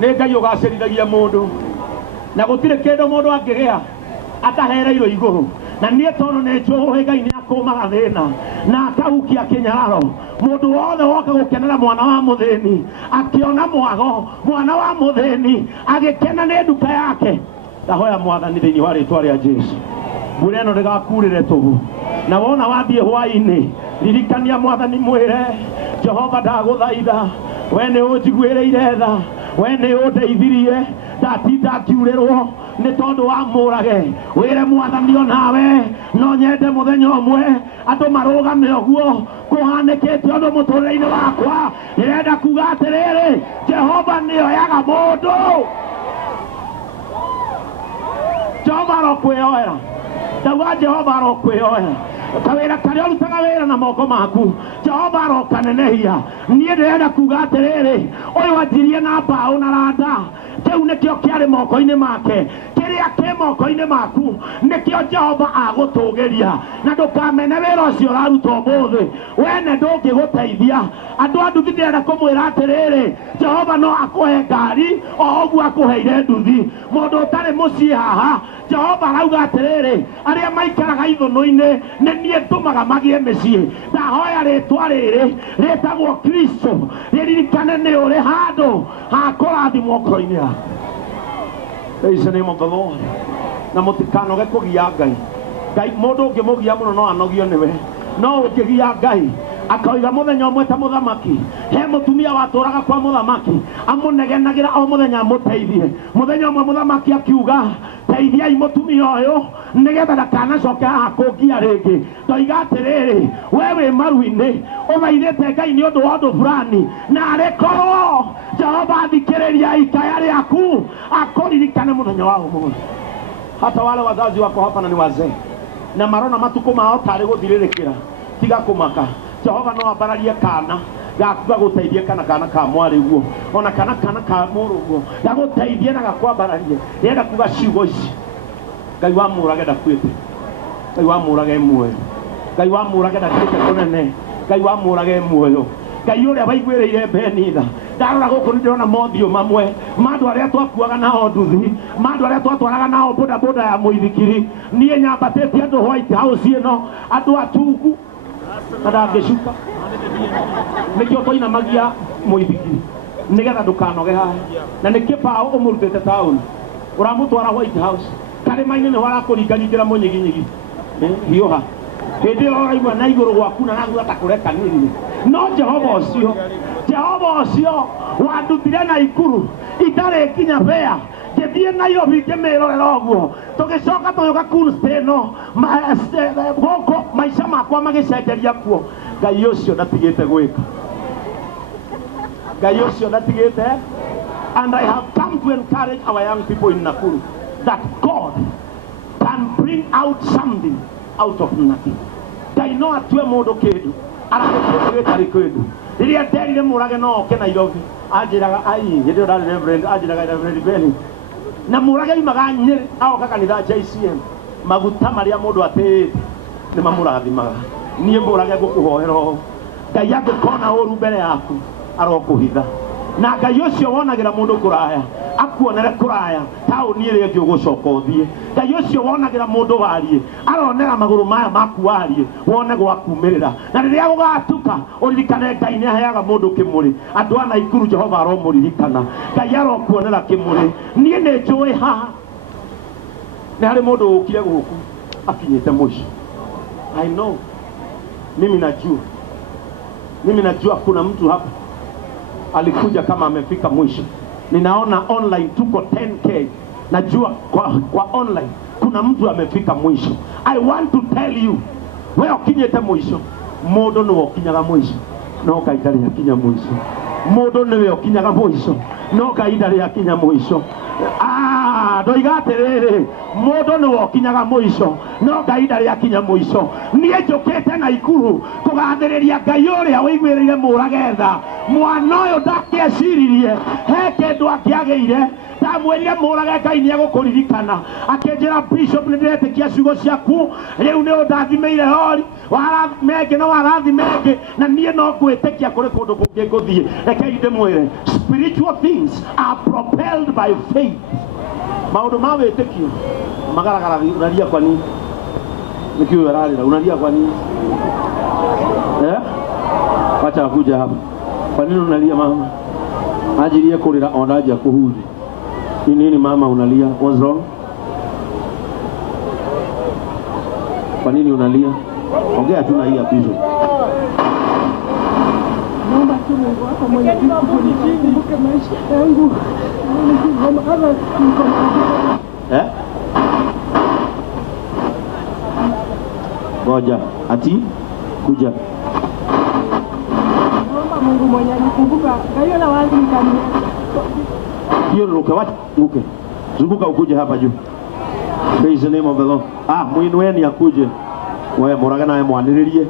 Nĩ Ngai ũgacĩrithagia mũndũ na gũtirĩ kĩndũ mũndũ angĩgĩa atahereirwo igũrũ. Na niĩ tondũ nĩ njũĩ Ngai nĩ akũmaga thĩna na akahukia kĩnyararo. Mũndũ wothe woka gũkenera mwana wa mũthĩni akĩona mwago mwana wa mũthĩni agĩkena nĩ nduka yake. Ndahoya Mwathani thĩinĩ wa rĩĩtwa rĩa Jesũ mbura ĩno ndĩgakurĩre tũhũ. Na wona wathiĩ hwaĩ-inĩ ririkania Mwathani mwĩre Jehova ndagũthaitha we nĩ ũnjiguĩrĩire tha we nĩ ũndeithirie ndatinda ngiurĩrwo nĩ tondũ wa Mũrage. Wĩre Mwathani o nawe no nyende mũthenya ũmwe andũ marũgame ũguo kũhanĩkĩte ũndũ mũtũrĩre-inĩ wakwa. Ndĩrenda kuga atĩrĩrĩ Jehova nĩoyaga mũndũ. Jehova arokwĩyoera. Ndauga Jehova arokwĩyoera. Kawĩra karĩa ũrutaga wĩra na moko maku Jehova arokanenehia. Niĩ ndĩrenda kuga atĩrĩrĩ ũyũ anjirie na mbaũ na randa kĩu nĩkĩo kĩarĩ moko-inĩ make. kĩrĩa kĩ moko-inĩ maku nĩkĩo Jehova agũtũgĩria, na ndũkamene wĩra ũcio ũraruta ũmũthĩ wene ndũngĩgũteithia. Andũ a nduthi ndĩrenda kũmwĩra atĩrĩrĩ, Jehova no akũhe ngari o ũguo akũheire nduthi. Mũndũ ũtarĩ mũciĩ haha, Jehova arauga atĩrĩrĩ, arĩa maikaraga ithũnũ-inĩ nĩ niĩ ndũmaga magĩe mĩciĩ. Ndahoya rĩtwa rĩrĩ rĩtagwo Kristo rĩririkane nĩ ũrĩ handũ ha kũrathimwo ngoro-inĩ yaku. Praise the name of the Lord. Na mũtikanoge kũgia Ngai. Ngai mũndũ ũngĩmũgia mũno no anogio nĩwe, no ũngĩgia Ngai akauga mũthenya ũmwe ta mũthamaki, he mũtumia watũraga kwa mũthamaki amũnegenagĩra o mũthenya amũteithie. Mũthenya ũmwe mũthamaki akiuga, teithiai mũtumia ũyũ nĩgetha ndakanacoke haha kũngia rĩngĩ. Ndoiga atĩrĩrĩ, we wĩ maru-inĩ ũthaithĩte Ngai nĩ ũndũ wa ũndũ fulani, na arĩkorwo Jehova athikĩrĩria ikaya rĩaku akũririkane mũthenya wa ũmũthĩ. Hata wale wazazi wako hapa na ni wazee na marona matuko mao tarĩ gũthirĩrĩkĩra, tiga kũmaka. Jehova no ambararie kana gakuga gũteithie kana ka mwarĩ guo, ona kana ka mũrũguo gagũteithie na gakwambararie. Rĩenda kuga ciugo ici, Ngai wa mũrage ndakuĩte, Ngai wa mũrage muoyo, Ngai wa mũrage ndakuĩte kũnene, Ngai wa mũrage muoyo, Ngai ũrĩa waiguĩrĩire Benitha. Ndarora gũkũ nĩ ndĩrona mothiũ mamwe ma andũ arĩa twakuaga nao nduthi, ma andũ arĩa twatwaraga nao bodaboda ya mũithikiri. Niĩ nyambatĩtie andũ White House ĩno, andũ atungu na ndangĩcuka, nĩkĩo twainamagia mũithikiri nĩgetha ndũkanoge haha. Na nĩ kĩbaũ ũmũrutĩte taũni ũramũtwara White House, karĩma-inĩ nĩho arakũringaringĩra mũnyiginyigi hiũha. Hĩndĩ ĩyo ũraigua na igũrũ gwaku na naguo atakũrekanĩrie. No Jehova ũcio, Jehova ũcio wandutire Naikuru itarĩ kinya bea, ngĩthiĩ Nairobi ngĩmĩrorera ũguo, tũgĩcoka tũgĩũka Kunsty ĩno gũkũ maica makwa magĩcenjeria kuo. Ngai ũcio ndatigĩte gwĩka, Ngai ũcio ndatigĩte. And I have come to encourage our young people in Nakuru that God can bring out something out of nothing. Ngai no atue mũndũ kĩndũ aragĩkĩndũ gĩtarĩ kĩndũ. Rĩrĩa nderire mũrage no oke Nairobi, anjĩraga ai hĩndĩ ĩyo ndarĩ Reverend, anjĩraga Reverend Benny, na mũrage imaga Nyĩrĩ agoka kanitha JCM, maguta marĩa mũndũ atĩĩte nĩ mamũrathimaga. Niĩ mũrage ngũkũhoera ũũ, Ngai angĩkona ũru mbere yaku arokũhitha. Na Ngai ũcio wonagĩra mũndũ kũraya akuonere kũraya taũni ĩrĩa ĩngĩ ũgũcoka ũthiĩ. Ngai ũcio wonagĩra mũndũ wariĩ aronera magũrũ maya maku wariĩ wone gwakumĩrĩra. Na rĩrĩa gũgatuka ũririkane Ngai nĩ aheaga mũndũ kĩmũrĩ. Andũ a Naikuru Jehova aromũririkana, Ngai arokuonera kĩmũrĩ. Niĩ nĩ njũĩ haha nĩ harĩ mũndũ ũkire gũkũ akinyĩte mũico. I know, mimi najua kuna mtu hapa alikuja kama amefika mwisho. Ninaona online tuko 10K. Najua kwa online kuna mtu amefika mwisho. I want to tell you, wewe ukinyete mwisho, mũndũ nĩ wokinyaga mwisho, no Ngai ndarĩ akinya mwisho. Mũndũ nĩ wokinyaga mwisho, no Ngai ndarĩ akinya mwisho. Ndoiga atĩrĩrĩ, mũndũ nĩ wokinyaga mwisho, no Ngai ndarĩ akinya mwisho. Niĩ njũkĩte Naikuru kũgathĩrĩria Ngai ũrĩa ũiguĩrĩire mũrage tha. Mwana ũyũ ndakĩeciririe he kĩndũ angĩagĩire, ndamwĩrire mũrage Ngai nĩ egũkũririkana. Akĩnjĩra Bishop, nĩ ndĩretĩkia ciugo ciaku, rĩu nĩ ũndathimĩire hori warathimenge no warathimenge, na niĩ no ngwĩtĩkia kũrĩ kũndũ kũngĩ ngũthiĩ. Rekei ndĩmwĩre, spiritual things are propelled by faith. Maũndũ ma wĩtĩkio magaragara. Unalia kwa nini? Nikiwa rarira unalia kwa nini? Acha kuja hapa. Kwa nini unalia mama? Ajirie kurira onaje kuhuri. Ni nini mama unalia? What's wrong? Kwa nini unalia? Ongea tu na hii hapizo. Naomba tu Mungu wako mwenye kumbuke maisha yangu. Ngoja, ati kuja. Naomba Mungu mwenye kumbuka. Kayo na wazi nikamia. Hiyo ruka wacha ruke. Zunguka ukuje hapa juu. Praise the name of the Lord. Muinueni akuje. Wewe mũrage naye mwanĩrĩrie.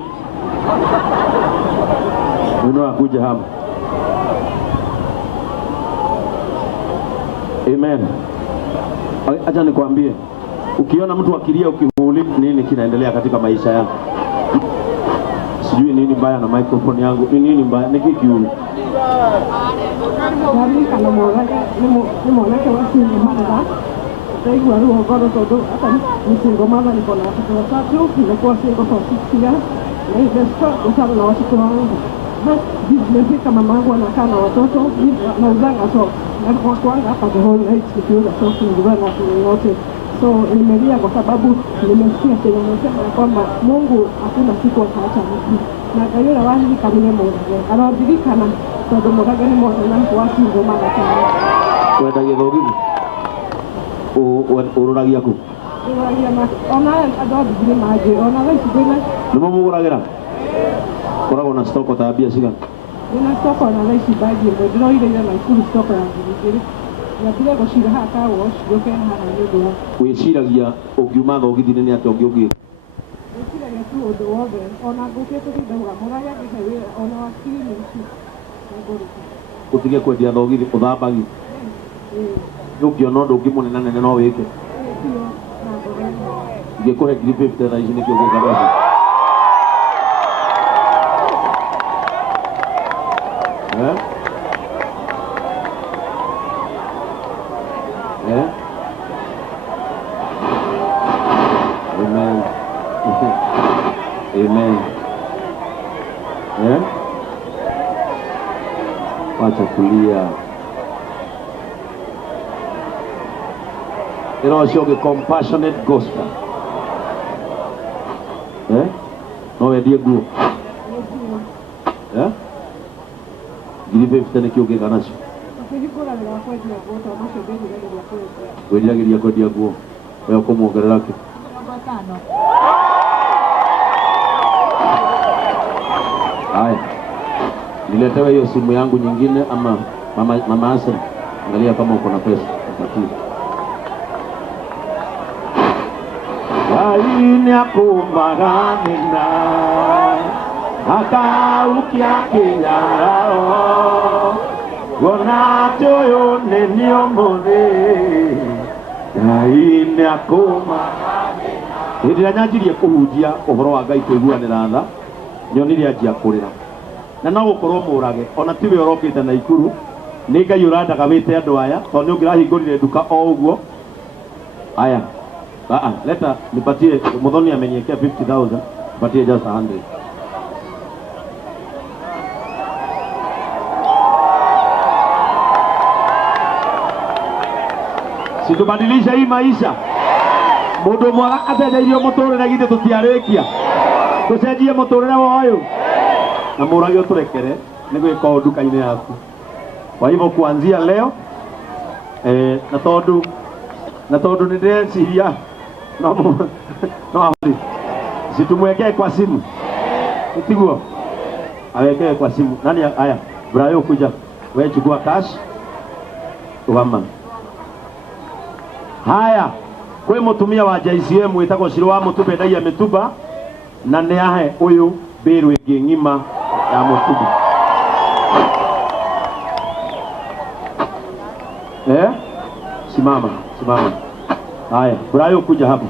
Muinua akuje hapa. Amen. Acha nikwambie, ukiona mtu akilia ukimuuliza nini kinaendelea katika maisha yake, sijui nini mbaya na microphone yangu, nini mbaya ni kikiu. Nani kana mwanake ni mwanake wa sisi mama. Sasa kwa roho bado todo hata ni single mama niko na watoto watatu, nilikuwa single for 6 years. Na hivi sasa sana na watoto wangu. Basi nimefika mama yangu anakaa na watoto, na uzanga so na kwa kwanza hapa the whole night nikiuza so nilikuwa na yote. So nimelia kwa sababu nimesikia tena nasema kwamba Mungu hakuna siku ataacha mtu. Na kayo na wazi kamile Mungu. Anadirikana todo mogaga ni mwana na kwa single mama sana. Kwenda githogithi. Ururagia ku. Ururagia ma ona adobe gire maje ona wewe sibena. Nimo muguragira. Koragwo na stoko tabia cigana. Ina stoko na laici bagi ndio ile na ikuru stoko ya ngiri. Na kile gocira haka wash yoke hana ndio. Wiciragia ungiuma thogithi ni atĩ ũngĩũngĩte. Wiciragia tu ũndũ wothe ona ngũkĩte ndauga mũragia gĩhe ona wakiri nĩ ici. Utige kwendia thogithi ũthambagia. Ũngĩona ũndũ ũngĩ mũnene nene no wĩke. Ingĩkũhe ngiri 50 thaa ici nĩkĩo ũngĩka. Amen. Amen. Wacha kulia. Ĩrocio compassionate gospel. No wendie nguo. Ngiri 50 nĩkĩo ũngĩka nacio. Wĩriragĩria kwendia nguo. Wewe ũkũmuongerera kĩ? Haya. Niletewe hiyo simu yangu nyingine ama mama Asa. Angalia kama uko na pesa. Ini akumbaganina akaukia kinyarao gona toyo nenio mone ini akumbaganina hĩndĩ nyanjirie kũhunjia ũhoro wa Ngai kũiguanĩra tha nyonire anjia kũrĩra na no gũkorwo mũrage ona tiwe ũrokĩte na ikuru nĩ Ngai ũrandaga wĩte andũ aya tondũ ũngĩrahingũrire nduka o ũguo. Aya leta nipatie Muthoni amenyekea 50,000, nipatie just 100. Situbadilisha hii maisha. Mundu mwega acenjeirio muturire githe tutiarĩkia. Tucenjie muturire woyo. Na murage uturekere ni gwika nduka-inĩ yaku. Kwa hivyo kuanzia leo na tondu ni ndĩreciria no situmwekee kwa simu tiguo awekee kwa simu. Nani haya Brayo kuja wewe chukua cash ugama. Haya kwe mutumia wa JCM witagwo Shiro wa Mutuba endagia mituba na nĩ ahe uyu mbiru ĩngĩ ng'ima ya Mutuba. Simama. Haya Brayo kuja hapa.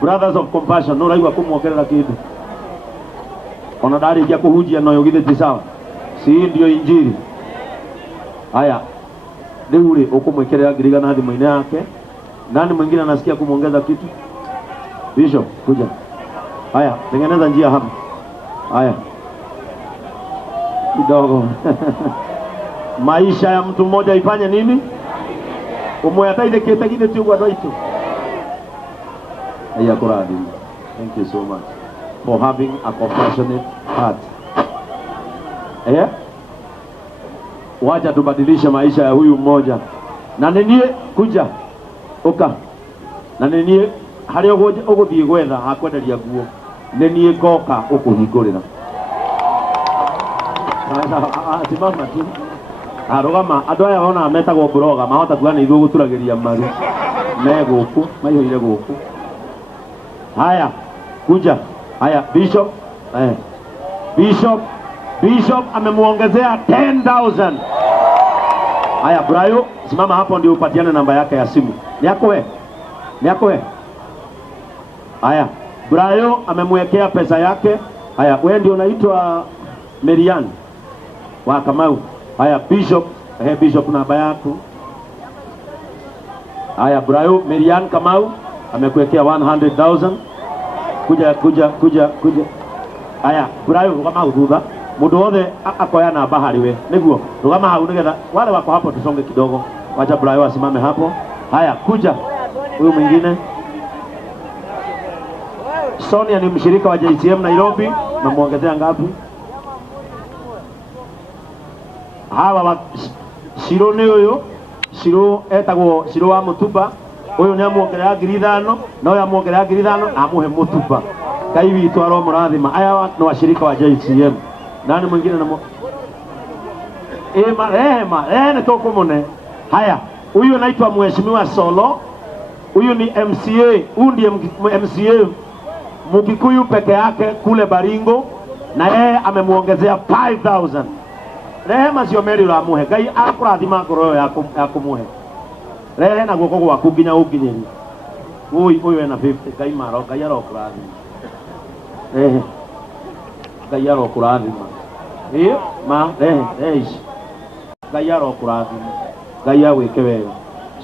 Brothers of Compassion no raigua kumuongerera kindu. Ona ndarĩkia kũhunjia noyo githe ti sawa. Si ndio injili. Haya rĩu rĩ ũkũmwĩkĩrĩra ngirigana thimũ-inĩ yake. Nani mwingine anasikia kumuongeza kitu? Bishop kuja. Haya tengeneza njia hapa. Haya kidogo. Maisha ya mtu mmoja ifanye nini? Umwe ataithĩkĩte githe ti ũguo andũ aitũ. Thank you so much for having a compassionate heart. Wacha tubadilishe maisha ya huyu mmoja. Na nenie kuja uka. Na nenie harĩa ũgũthiĩ gwetha hakwenderia nguo. Nenie ngoka ũkũhingũrĩra. Simama tu. Arogama andũ aya wona metagwo broga mahota kuga nĩ ithuĩ gũturagĩria maru. Me gũkũ maihũire gũkũ. Haya kuja. Haya Bishop amemuongezea 10,000. Haya Brayo simama hapo ndio upatiane namba yake ya simu. Ni yako wewe? Niakoe. Haya, Brayo amemwekea pesa yake. Haya, wewe ndio unaitwa Marian wa Kamau. Haya, Bishop, Bishop namba yako. Haya, Brayo Marian Kamau amekuwekea 100,000. Kuja. Haya, Brayo Kamau thutha. Mundu wothe akoya namba hariwe. Niguo, rugama hau nigetha wale wako hapo tusonge kidogo. Wacha Brayo asimame hapo. Haya, kuja. Huyu mwingine. Sonia ni mshirika wa JCM Nairobi, na muongezea ngapi? Hawa wa Shiro ni huyo, Shiro etagwo Shiro wa Mutuba, huyo ni amuongerera 5,000, na huyo amuongerera 5,000 amuhe Mutuba. Kai witu aro murathima. Aya no washirika wa JCM. Nani mwingine na Rehema, ne toko mone. Haya, huyu anaitwa Mheshimiwa Solo. Huyu ni MCA, huyu ndiye MCA Mukikuyu peke yake kule Baringo, na yeye amemuongezea 5,000. Rehema sio meri la muhe. Gai akurathima ngoro yako muhe. Rehe na guoko gwaku nginya ukinyeri. Huyu ena 50. Gai maro, gai arokurathima. Gai arokurathima. Gai arokurathima. Gai awike wega.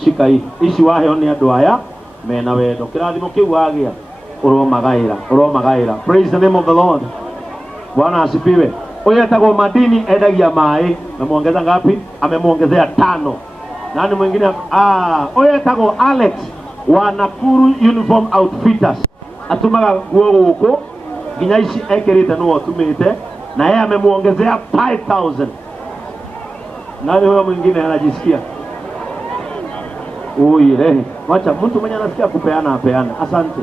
Shika hii. Ici waheo ni andu aya mena wendo. Kirathimo kiu wagia. Uromagaira. Praise the name of the Lord. Bwana asifiwe. Huyu etagwo Madini endagia mai. Amemuongeza ngapi? Amemuongezea 5. Nani mwingine? Huyu etagwo Alex wa Nakuru Uniform Outfitters. Atumaga nguo guku nginya ici ekirite no atumite, na yeye amemuongezea 5,000. Nani huyo mwingine anajisikia? Rehe. Wacha mtu mwenye anasikia kupeana apeane. Asante.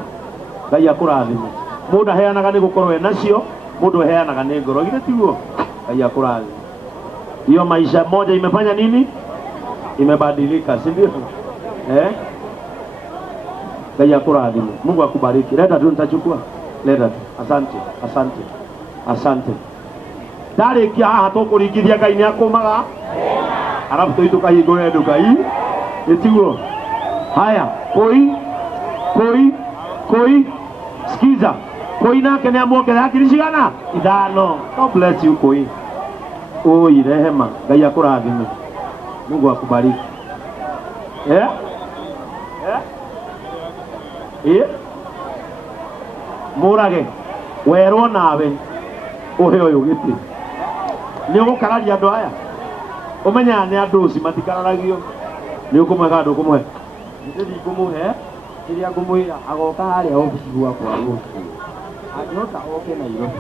Ngai akurathime. Mundu heanaga ni gukorwo we nacio, mundu heanaga ni ngoro. Githĩ tiguo? Ngai akurathime. Hiyo maisha moja imefanya nini? Imebadilika, si ndio? Ngai akurathime. Mungu akubariki. Leta tu nitachukua. Leta tu. Asante. Ndarikia haha tukuringithia Ngai ni akumaga. Arabu tuituka hingo yetu Ngai. Nitiguo. Haya, Koi, sikiza. Koi nake ni amuongerera kirishigana 5. God bless you Koi. Rehema, Ngai akurathime. Mungu akubariki. Murage, werwo nawe uhe uyu giti. Ni ugukararia andu aya. Umenya ni andu uci matikararagio. Ni ukumwega andu kumuhe. Ndi kumuhe. Kiria ngumwira agoka haria ofisi gwakwa ruci. Angihota oke Nairobi.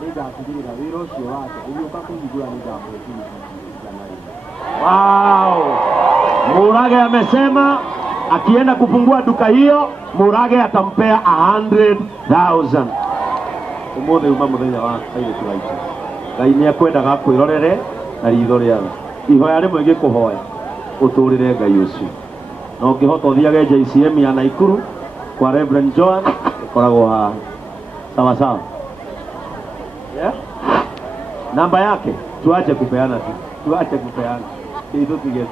Nigatigirira wira ucio wake. Ugiuka kuhingura nigamwĩkĩra. Wow! Murage amesema akienda kufungua duka hiyo, Murage atampea 100,000. Umuthi uma muthenya wa kaire turaita. Ngai ni akwendaga kwirorere na ritho riawe. Ihoya rimwe ngikuhoya uturire Ngai ucio. No ngihota uthiage JCM ya Naikuru kwa Reverend Joan koragwo ha. Sawa. Namba yake tuache kupeana tu. Hizo tige.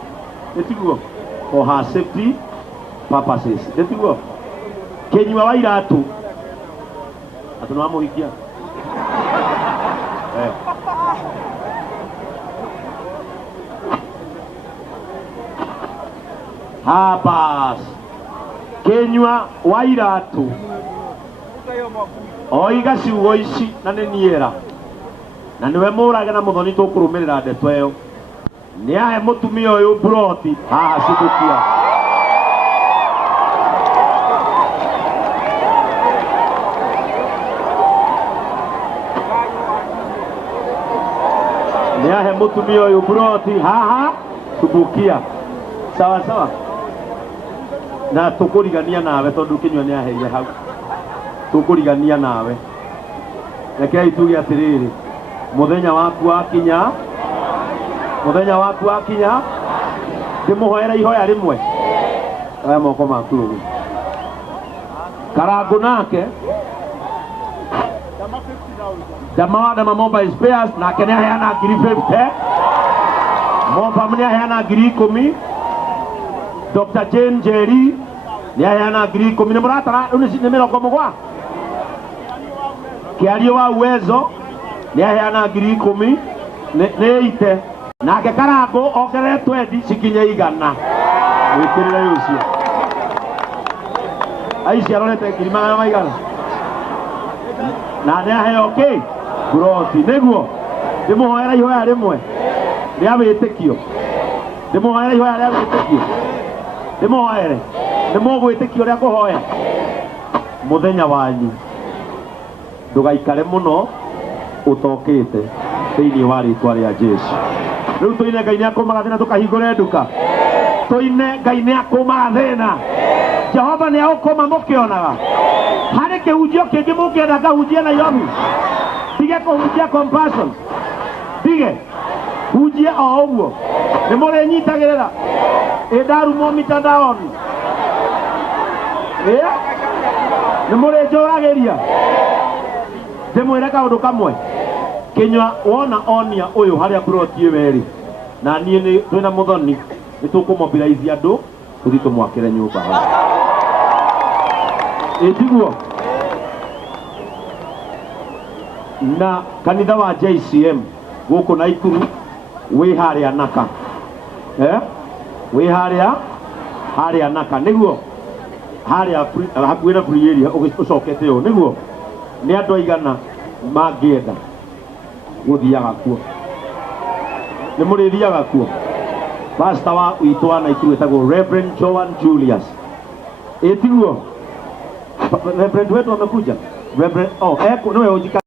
Etiguo for her safety purposes. Etiguo. Kenywa wa iratu. Atuna muhikia. Habas. Kenywa wa iratu. Oiga ciugo ici na nĩ niera. Na niwe Murage na Muthoni tukurumirira ndeto iyo. Ni ahe mutumia uyu broti haha Subukia. Ni ahe mutumia uyu broti haha Subukia. Sawa. Na tukurigania nawe tondu Kinyua ni aheire hau. Tukurigania nawe. Rekei tuge atiriri. Muthenya waku akinya ndimuhoera ihoya rimwe. Aya moko maku ugu. Karangu nake Dama Mobile Spares nake ni aheana 50. Moba mni aheana 10,000. Dr. Jane Jerry nĩ aheana 10,000 nĩ mũratara rĩu nĩ 70 Kĩario wa Uwezo nĩ aheana 10,000 nĩ ite nake Karangũ ongerere 20 cikinye 100 wĩkĩrĩre ũcio aici arorete 100,000 na nĩ aheo kĩ buroti nĩguo ndĩmũhoera ihoya rĩmwe rĩa wĩtĩkio ndĩmũhoera ihoya rĩa wĩtĩkio ndĩmũhoere nĩ mũgwĩtĩkio rĩa kũhoya mũthenya wanyu ndũgaikare mũno ũtokĩte thĩinĩ wa rĩtwa rĩa Jesũ rĩu tũine Ngai nĩ akũmaga thĩna tũkahingũre nduka tũine Ngai nĩ akũmaga thĩna Jehova nĩ agũkũma mũkĩonaga harĩ kĩhunjio kĩngĩ mũkĩenda ngahunjie Nairobi tige kũhunjia compassion tige hunjie o ũguo nĩ mũrĩnyitagĩrĩra ndarumwo mitandaoni nĩ mũrĩnjũragĩria ndĩmwĩre kaũndũ kamwe Kinywa wona onia ũyũ harĩa buroti ĩwerĩ na niĩ twĩna mũthoni nĩ tũkũmobilize andũ tũthiĩ tũmwakĩre nyũmba hau ĩtiguo na kanitha wa JCM gũkũ Naikuru wĩ harĩa Naka wĩ harĩa Naka nĩguo harĩa hakuhĩ na free area ũcokete ũũ nĩguo nĩ andũ aigana mangĩenda gũthiaga kuo nĩ mũrĩthiaga kuo pastor wa witũ wa Naikuru etagwo Reverend Joan Julius ĩtiguo Reverend wetu amekuja Reverend nĩwe ũnjika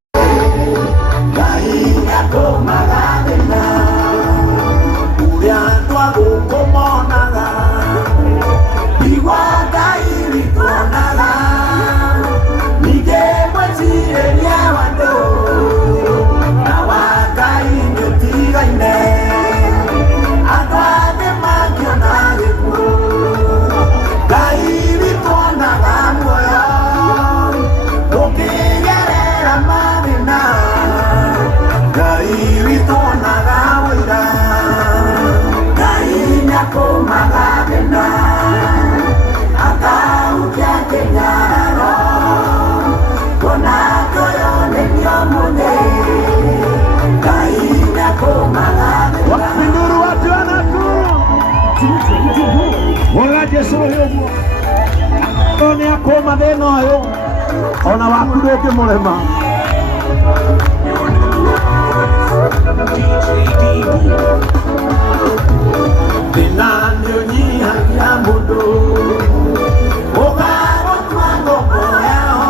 Jesũ ũguo nĩ akũma thĩna ũyũ ona waku ndũngĩmũrema thĩna nĩ ũnyihagia mũndũ ũgagũtua ngombo yao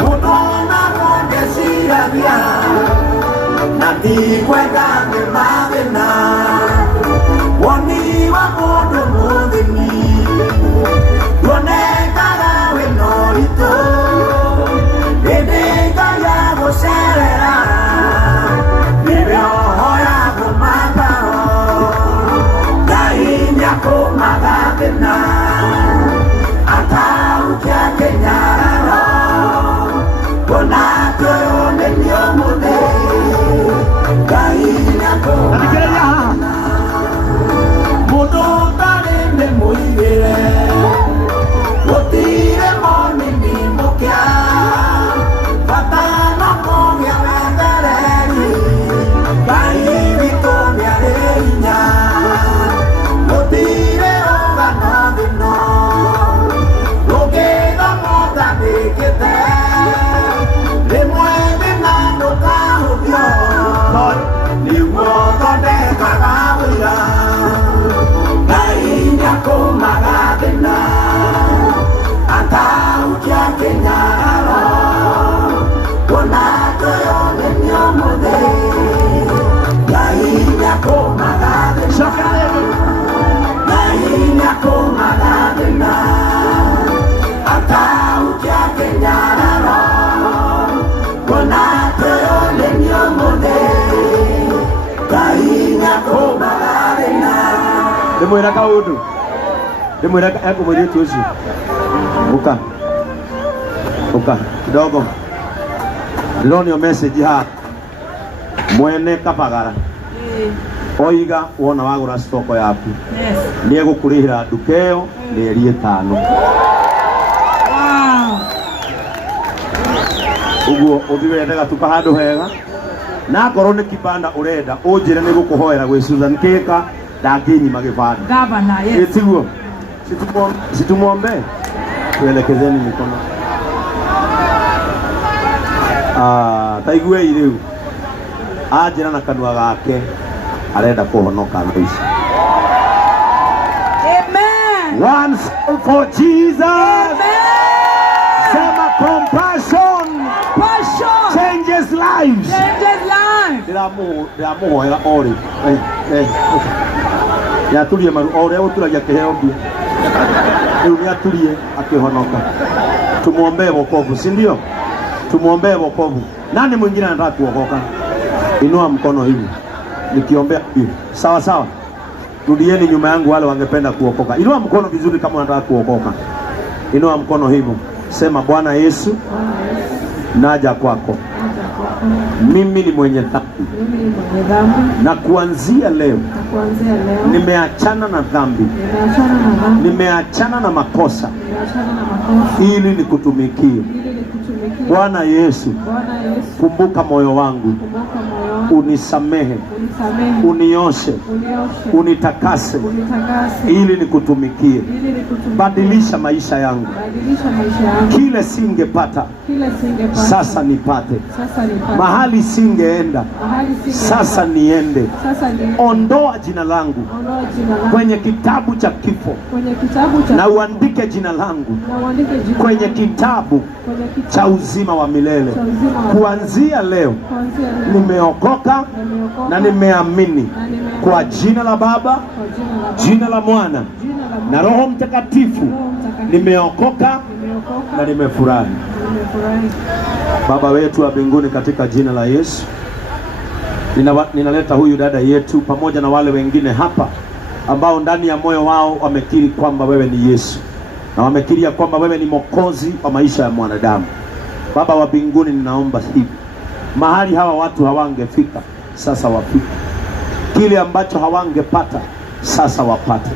mũndũ ona mũngĩciragia na ndigwenda nĩ mathĩna woni wa mũndũ mũthĩni ndũonekaga wĩna ũritũ hĩndĩ Ngai agũcerera nĩwe ũhoyagwo mataro Ngai nĩakũmaga thĩna akaukia kĩnyararo kuona twĩyũmĩrio mũthĩ Ngai nĩakũmaga mũndũ ndarĩ nĩ mũigĩre gũtirĩ monini mũkĩa bata no kũgĩa wethereri Ngai witũ nĩarĩ hinya gũtirĩ rũgano thĩno rũngĩthomotha ndĩkĩte rĩmwe thĩna ndũkahũthio nĩguo thondekaga wĩra nĩakũmaga thĩna akaukia kĩnyararo kuona twĩyũmĩrio mũthĩ Ngai nĩakũmaga thĩna Ngai nĩakũmaga thĩna akaukia kĩnyararo kuona twĩyũmĩrio mũthĩ Ngai nĩakũmaga thĩna ndĩmwĩra kaũndũ ndĩmwĩra ekũmũirĩtu ũcio ũka kidogo ndĩronio message haha mwene Kabagara oiga wona wagura stoko yaku ni egukurihira ndukeo mieri 5 uguo uthiwetega tuka handu hega na ngoro ni kibanda urenda unjire ni gukuhoera gwi Susan Kika ndakinyima gibanda gavana yes tiguo situmwombe tuelekezeni mikono taigwe iriu ajira na kanua gake arenda kuhonoka ndoici. Amen. One soul for Jesus. Amen. Sema compassion. Passion Changes lives. changes lives. Ndiramuhoera ori. Yaturie maru ore uturagia kiheo mbia. Riu ni aturie akihonoka. Tumuombe wokovu, si ndio? Tumuombe wokovu. Nani mwingine anataka kuokoka? Inua mkono hivi. Nikiombea hivi. Sawa sawa. Rudieni nyuma yangu wale wangependa kuokoka. Inua mkono vizuri kama unataka kuokoka. Inua mkono hivyo. Sema Bwana Yesu, naja kwako. Mimi ni mwenye dhambi. Na kuanzia leo nimeachana na dhambi. Nimeachana na makosa. Ili nikutumikie. Bwana Yesu, kumbuka moyo wangu. Unisamehe, unioshe, unitakase ili nikutumikie. Badilisha maisha yangu. Kile singepata sasa nipate. Mahali singeenda sasa niende. Ondoa jina langu kwenye kitabu cha kifo na uandike jina langu kwenye kitabu cha uzima wa milele. Kuanzia leo nimeokoka na nimeamini kwa jina la Baba, jina la Mwana na Roho Mtakatifu. Nimeokoka na nimefurahi. Baba wetu wa mbinguni, katika jina la Yesu ninaleta huyu dada yetu pamoja na wale wengine hapa ambao ndani ya moyo wao wamekiri kwamba wewe ni Yesu na wamekiria kwamba wewe ni Mwokozi wa maisha ya mwanadamu. Baba wa mbinguni, ninaomba hivi, mahali hawa watu hawangefika sasa wafike, kile ambacho hawangepata sasa wapate,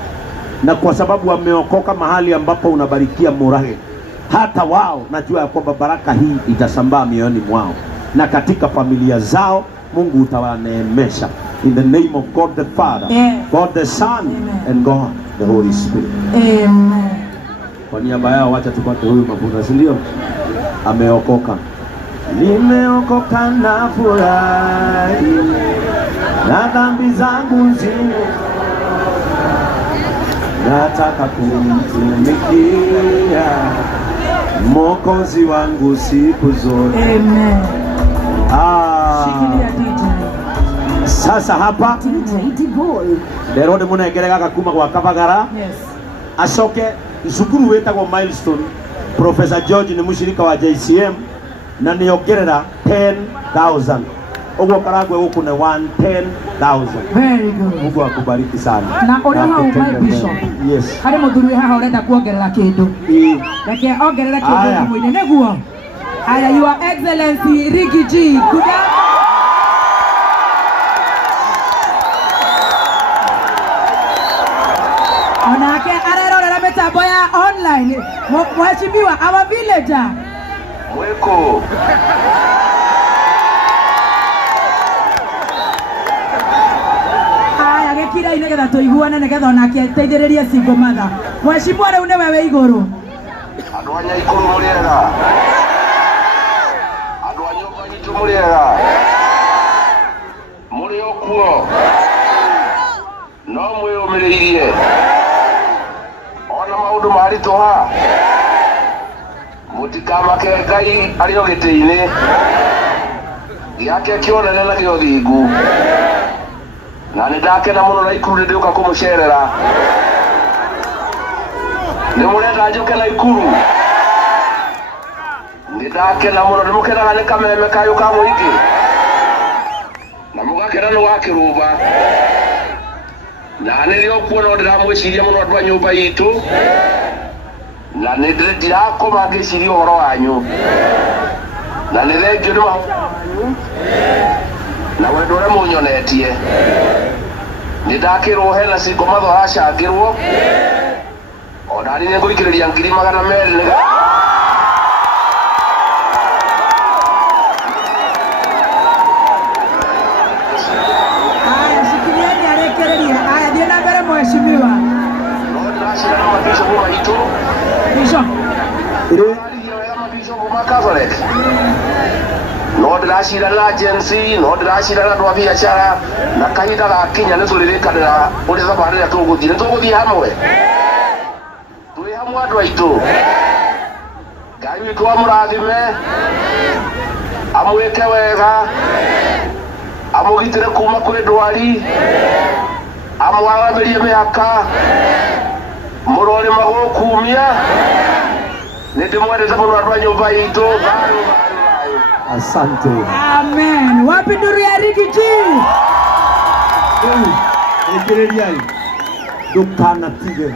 na kwa sababu wameokoka mahali ambapo unabarikia Murage, hata wao najua ya kwamba baraka hii itasambaa mioyoni mwao na katika familia zao. Mungu utawaneemesha. In the name of God the Father, God the Son, and God the Holy Spirit. Amen. Kwa niaba yao wacha tupate huyu mafuta, si ndio? Ameokoka. Nimeokoka na furahi, na dhambi zangu zime, nataka kumtumikia Mwokozi wangu siku zote. Amen. Shikilia DJ. Sasa hapa Derode munegerega gakuma kwa Kabagara. Yes. Asoke zukuru wetagwo Milestone. Professor George ni mushirika wa JCM na niongerera 10,000. Ogwo karagwe guku ne 110,000. Very good. Mungu akubariki sana. Na ona hau my bishop. Yes. Hari muthuri haha urenda kuongerera kindu. Reke ongerera kindu mwine neguo. Aya, Your Excellency Ricky G. Kuda. Onake arerorera mitambo ya online. Mheshimiwa our villager. Mweko. Aya, gekira ine getha tuiguane negetha onake teithiririe single mother. Mheshimiwa riu ni wewe iguru. Andu anya ikuru muriega. Andu anya banyitu muriega. Muri okuo. No mwiyumiriirie. Ona maundu marituha. Mutikamake Ngai ari o giti-ini. Giake kionere na giothingu. Na nindakena muno na ikuru ndiuka kumucerera. Nimurenda njuke na ikuru. Nindakena muno, nimukenaga ni kameme kayo ka muingi. Na mugakena no wakiruba. Na nirio kuona ndiramwiciria muno andu a nyumba yitu. Na ndirakoma ngiciria uhoro wanyu. Na nithengio ni mahoya wanyu. Na wendo uria munyonetie. ndakirwo hena cingo matho acangirwo ona ni ngũikĩrĩria ngiri 200 mheshimiwa. No ndĩracira na agency, no ndĩracira na andũ a biacara na kahinda gakinya nĩ tũrĩrĩkanĩra ũrĩa thabarĩ ĩrĩa tũgũthiĩ. Nĩ tũgũthiĩ hamwe, tũrĩ hamwe andũ aitũ. Ngai witũ amũrathime, amwĩke wega, amũgitĩre kuma kũrĩ ndwari, amwaragĩrie mĩhaka, mũrore magũkumia. Nĩ ndĩmwendete mũno andũ a nyũmba itũ. Asante. Amen. Wapi nduru ya Rigiji? Ekireriai. Ndukanatige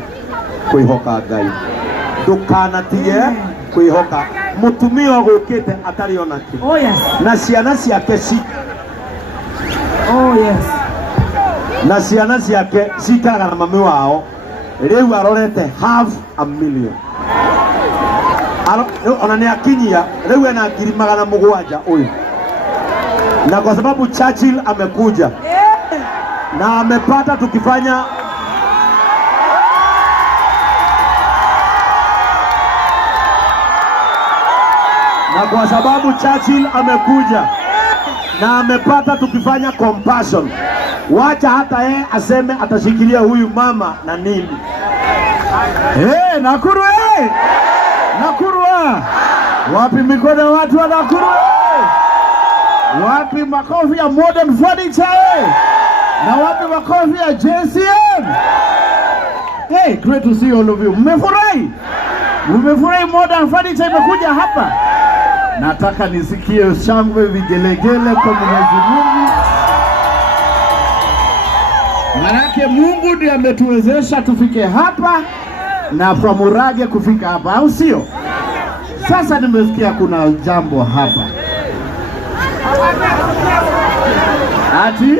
kwihoka Ngai. Ndukanatige kwihoka. Mutumia ogukite atari onaki. Oh yes. Na ciana ciake ci. Oh yes. Na ciana ciake cikaraga na mami wao. Riu arorete 500,000. Ona ni akinyia leo ana ngiri 700 huyu, na kwa sababu Churchill amekuja na amepata tukifanya na kwa sababu Churchill amekuja na amepata tukifanya compassion, wacha hata yeye aseme atashikilia huyu mama na nini. Nakuru Nakuru wapi mikono watu wa Nakuru? Wapi makofi ya Modern Furniture? Na wapi makofi ya JCM? Hey, great to see all of you. Mmefurahi? Mmefurahi Modern Furniture imekuja hapa? Nataka nisikie shangwe vigelegele kwa Mwenyezi Mungu. Manake Mungu ndiye ametuwezesha tufike hapa na from Murage kufika hapa, au sio? Sasa nimesikia kuna jambo hapa. Ati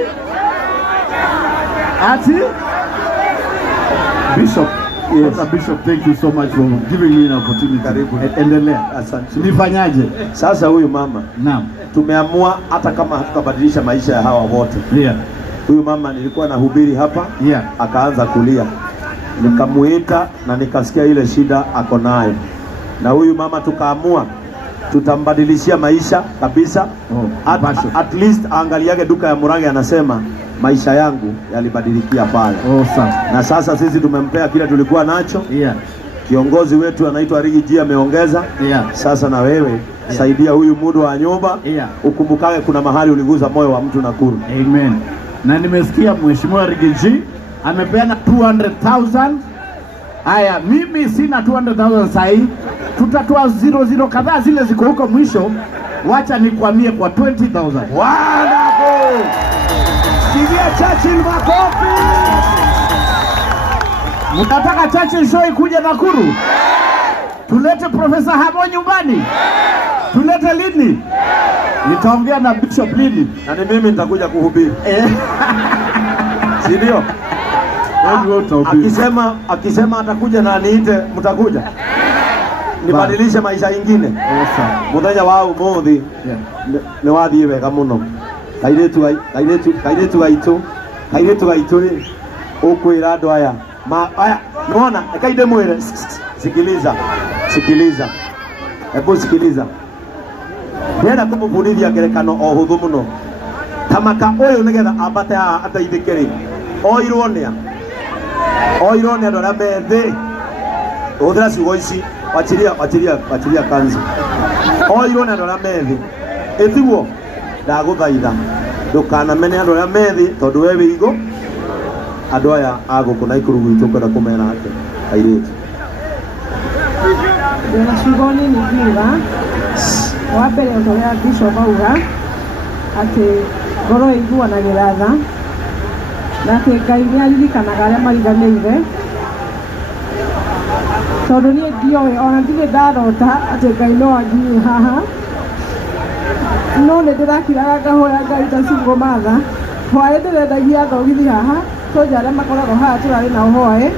Bishop, yes. Bishop, thank you so much for giving me an opportunity. Karibu. Endelea. Asante. Nifanyaje? Sasa huyu mama. Naam. Tumeamua hata kama tutabadilisha maisha ya hawa wote. Yeah. Huyu mama nilikuwa nahubiri hapa. Yeah. Akaanza kulia. Nikamuita na nikasikia ile shida ako nayo. Na huyu mama tukaamua tutambadilishia maisha kabisa. At least angaliage duka ya Murage, anasema maisha yangu yalibadilikia pale. Na sasa sisi tumempea kile tulikuwa nacho. Yeah. Kiongozi wetu anaitwa Rigiji ameongeza. Yeah. Sasa na wewe saidia huyu mudu wa nyumba. Yeah. Ukumbukawe kuna mahali uliguza moyo wa mtu Nakuru. Amen. Na nimesikia Mheshimiwa Rigiji amepeana 200,000. Haya, mimi sina 200,000 sahi. Tutatoa 00 kadhaa zile ziko huko mwisho. Wacha nikwamie kwa 20,000. Wonderful. Sigia Churchill makofi. Mtataka Churchill show ikuje Nakuru? Tulete Profesa Hamo nyumbani? Tulete lini? Nitaongea na Bishop lini? Na ni mimi nitakuja kuhubiri. Si ndio? Akisema atakuja na niite, mtakuja. Nibadilishe maisha ingine. Muthenya wa umuthi ni wathie wega muno. Kairetu gaitu ri ukwira andu aya unaona kaide mwere. Sikiliza hebu sikiliza. Ndenda kumubunithia ngerekano o huthu muno. Tamaka uyu nigetha ambate ataithikiri oirwo nĩa andũ arĩa methi ũthĩra ciugo ici wachiria kanzu. Oirwo nĩ andũ arĩa methi ĩtiguo. Ndagũthaitha ndũkanamene andũ arĩa methi tondũ we wĩ igũ. Andũ aya agũkũ Nakuru gwitũ kwenda kũmera atĩ airĩtu. Ndĩna ciugo nini ngiuga. Wa mbere ũrĩa Bishop auga atĩ ngoro ĩiguanagĩra tha, na atĩ Ngai nĩ aririkanaga arĩa mariganĩire. Tondũ niĩ ndioĩ ona ndirĩ ndarota atĩ Ngai no anginyie haha, no nĩ ndĩrakiraga ngahoya Ngai ta Single Mother. Hwaĩ ndĩrendagia thogithi haha soja rema koragwo haha turari na uhoe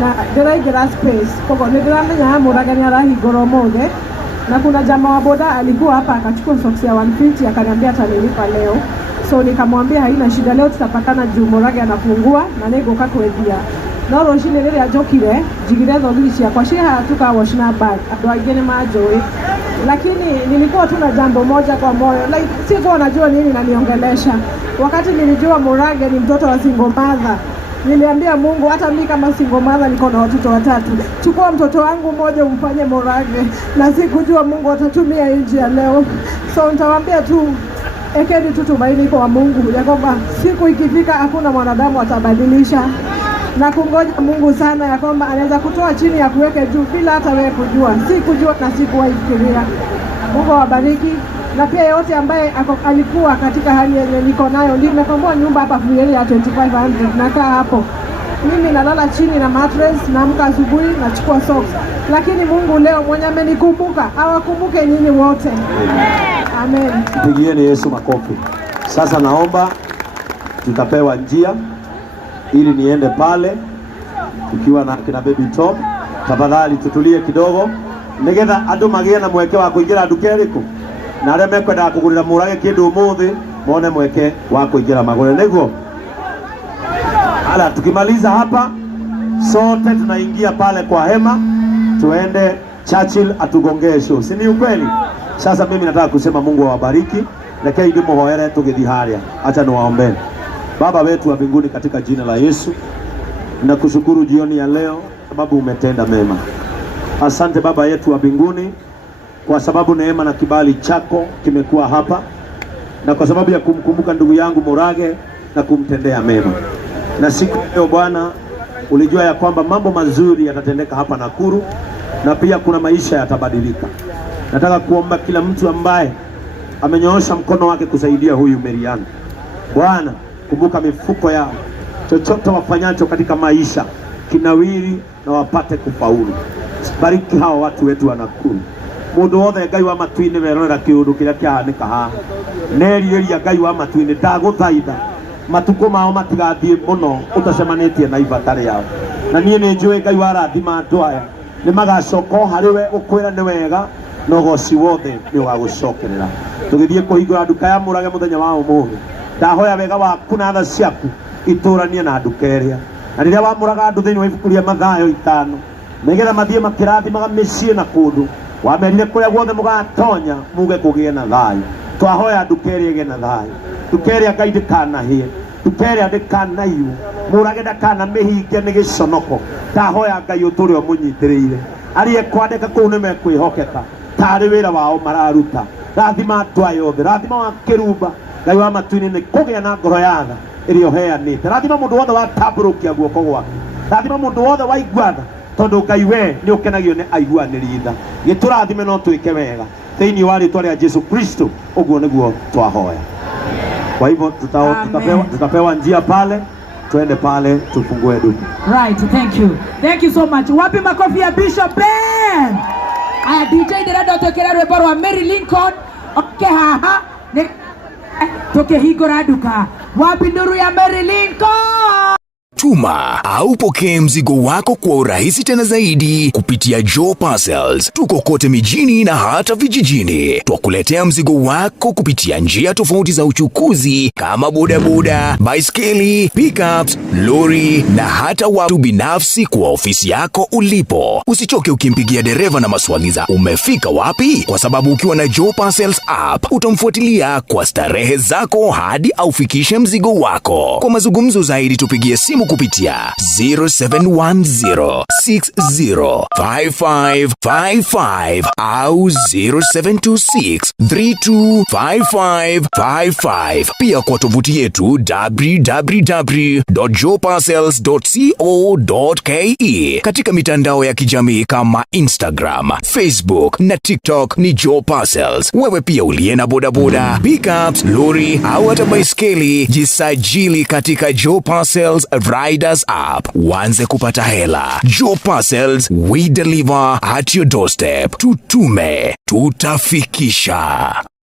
na ndiraingira space kogo ndiramenya Murage arahingura umuthe na kuna jamaa wa boda alikuwa hapa akachukua socks ya 150 akaniambia atanilipa leo, so nikamwambia haina shida, leo tutapatana juu Murage anafungua na niguka kwendia no roshine riri ajokire jigire thogiri ciakwa ciha tukawashina bag andu aingi ni manjui, lakini nilikuwa tuna jambo moja kwa moyo, like sikuwa najua nini naniongelesha. Wakati nilijua Murage ni mtoto wa single mother, niliambia Mungu, hata mimi kama single mother niko na watoto 3, chukua mtoto wangu mmoja umfanye Murage, na sikujua Mungu atatumia inji ya leo. So nitawaambia tu ekeni tu tumaini kwa Mungu ya kwamba siku ikifika hakuna mwanadamu atabadilisha, na kungoja Mungu sana ya kwamba anaweza kutoa chini ya kuweke juu bila hata wewe kujua. Sikujua na sikuwafikiria. Mungu awabariki, na pia yote ambaye alikuwa katika hali yenye niko nayo. Nimekomboa nyumba hapa Fuyeli ya 2500, nakaa hapo. Mimi nalala chini na mattress, naamka asubuhi nachukua socks. Lakini Mungu leo mwenye amenikumbuka, awakumbuke nyinyi wote. Amen. Pigieni Yesu makofi. Sasa naomba tutapewa njia ili niende pale tukiwa na kina Baby Tom. Tafadhali tutulie kidogo nigetha andu magie na mweke wa kuingira ndukeriko na aria mekwenda kugurira Murage kindu umuthi mone mweke wa kuingira magure niguo. Ala, tukimaliza hapa sote tunaingia pale kwa hema tuende Churchill atugongee show, si ni ukweli? Sasa mimi nataka kusema Mungu awabariki, lakini ndio muhoere tugithi haria. Acha niwaombe. Baba wetu wa mbinguni, katika jina la Yesu nakushukuru jioni ya leo sababu umetenda mema. Asante Baba yetu wa mbinguni kwa sababu neema na kibali chako kimekuwa hapa, na kwa sababu ya kumkumbuka ndugu yangu Murage na kumtendea mema. Na siku leo Bwana ulijua ya kwamba mambo mazuri yatatendeka hapa Nakuru, na pia kuna maisha yatabadilika. Nataka kuomba kila mtu ambaye amenyoosha mkono wake kusaidia huyu Merian, Bwana kumbuka mifuko yao, chochote wafanyacho katika maisha kinawiri na wapate kufaulu. Bariki hao watu wetu wa Nakuru. Mundu wothe Ngai wa matuini werorera kiundu kiria kiahanika haha, neriria Ngai wa matuini ndaguthaitha matuko mao matigathie muno utacemanitie na ibatari yao. Na niĩ nĩ njũĩ Ngai wa rathima andũ aya nĩ magacoka harĩ we ũkwĩra nĩ wega na ũgoci wothe nĩ ũgagũcokerera. Tũgĩthiĩ kũhingũra nduka ya Murage mũthenya wa ũmũthĩ, ndahoya wega waku na tha ciaku itũranie na nduka ĩrĩa, na rĩrĩa wamũraga andũ thĩinĩ wa ibuku rĩa Mathayo 5 nĩgetha mathiĩ makĩrathimaga mĩciĩ na kũndũ, wamerire kũrĩa guothe mũgatonya muge kũgĩe na thayũ. Twahoya nduka ĩrĩa ĩgĩe na thayũ, nduka ĩrĩa Ngai ndĩkanahĩe, nduka ĩrĩa ndĩkanaiyo, Murage ndakanamĩhinge nĩ gĩconoko. Ndahoya Ngai ũtũre ũmũnyitĩrĩire, arĩa kwandĩka kũu nĩ mekwĩhokeka tarĩ wĩra wao mararuta. Rathima andũ aya othe, rathima wa kĩrumba Ngai wa matuini nĩ kũgĩa na ngoro ya tha ĩrĩa ũheanĩte. Rathima mũndũ wothe watambũrũkia guoko gwaku, rathima mũndũ wothe waigua tha, tondũ Ngai we nĩ ũkenagio nĩ aiguanĩri tha. Gĩtũrathime no twĩke wega thĩinĩ wa rĩĩtwa rĩa Jesu Kristo, ũguo nĩguo twahoya. Kwa hivyo tutapewa njia pale, tuende pale tufungue duka. Right, thank you. Thank you so much. Wapi makofi ya Bishop Ben? Aya DJ ndirenda twekera rwimbo rwa Mary Lincoln. Okay haha. Tukihingũra nduka. Wapi nduru ya Mary Lincoln? Tuma au pokee mzigo wako kwa urahisi tena zaidi kupitia Joe Parcels. Tuko kote mijini na hata vijijini. Twakuletea mzigo wako kupitia njia tofauti za uchukuzi kama bodaboda, baiskeli, pickups, lori na hata watu binafsi kwa ofisi yako ulipo. Usichoke ukimpigia dereva na maswali za umefika wapi, kwa sababu ukiwa na Joe Parcels app utamfuatilia kwa starehe zako hadi aufikishe mzigo wako. Kwa mazungumzo zaidi tupigie simu kupitia 0710605555 au 0726325555. Pia kwa tovuti yetu www.joeparcels.co.ke. Katika mitandao ya kijamii kama Instagram, Facebook na TikTok ni Joe Parcels. Wewe pia uliye na bodaboda, pickups, lori au hata baiskeli, jisajili katika Joe Parcels Riders app. Uanze kupata hela. Joe Parcels, we deliver at your doorstep. Tutume, tutafikisha.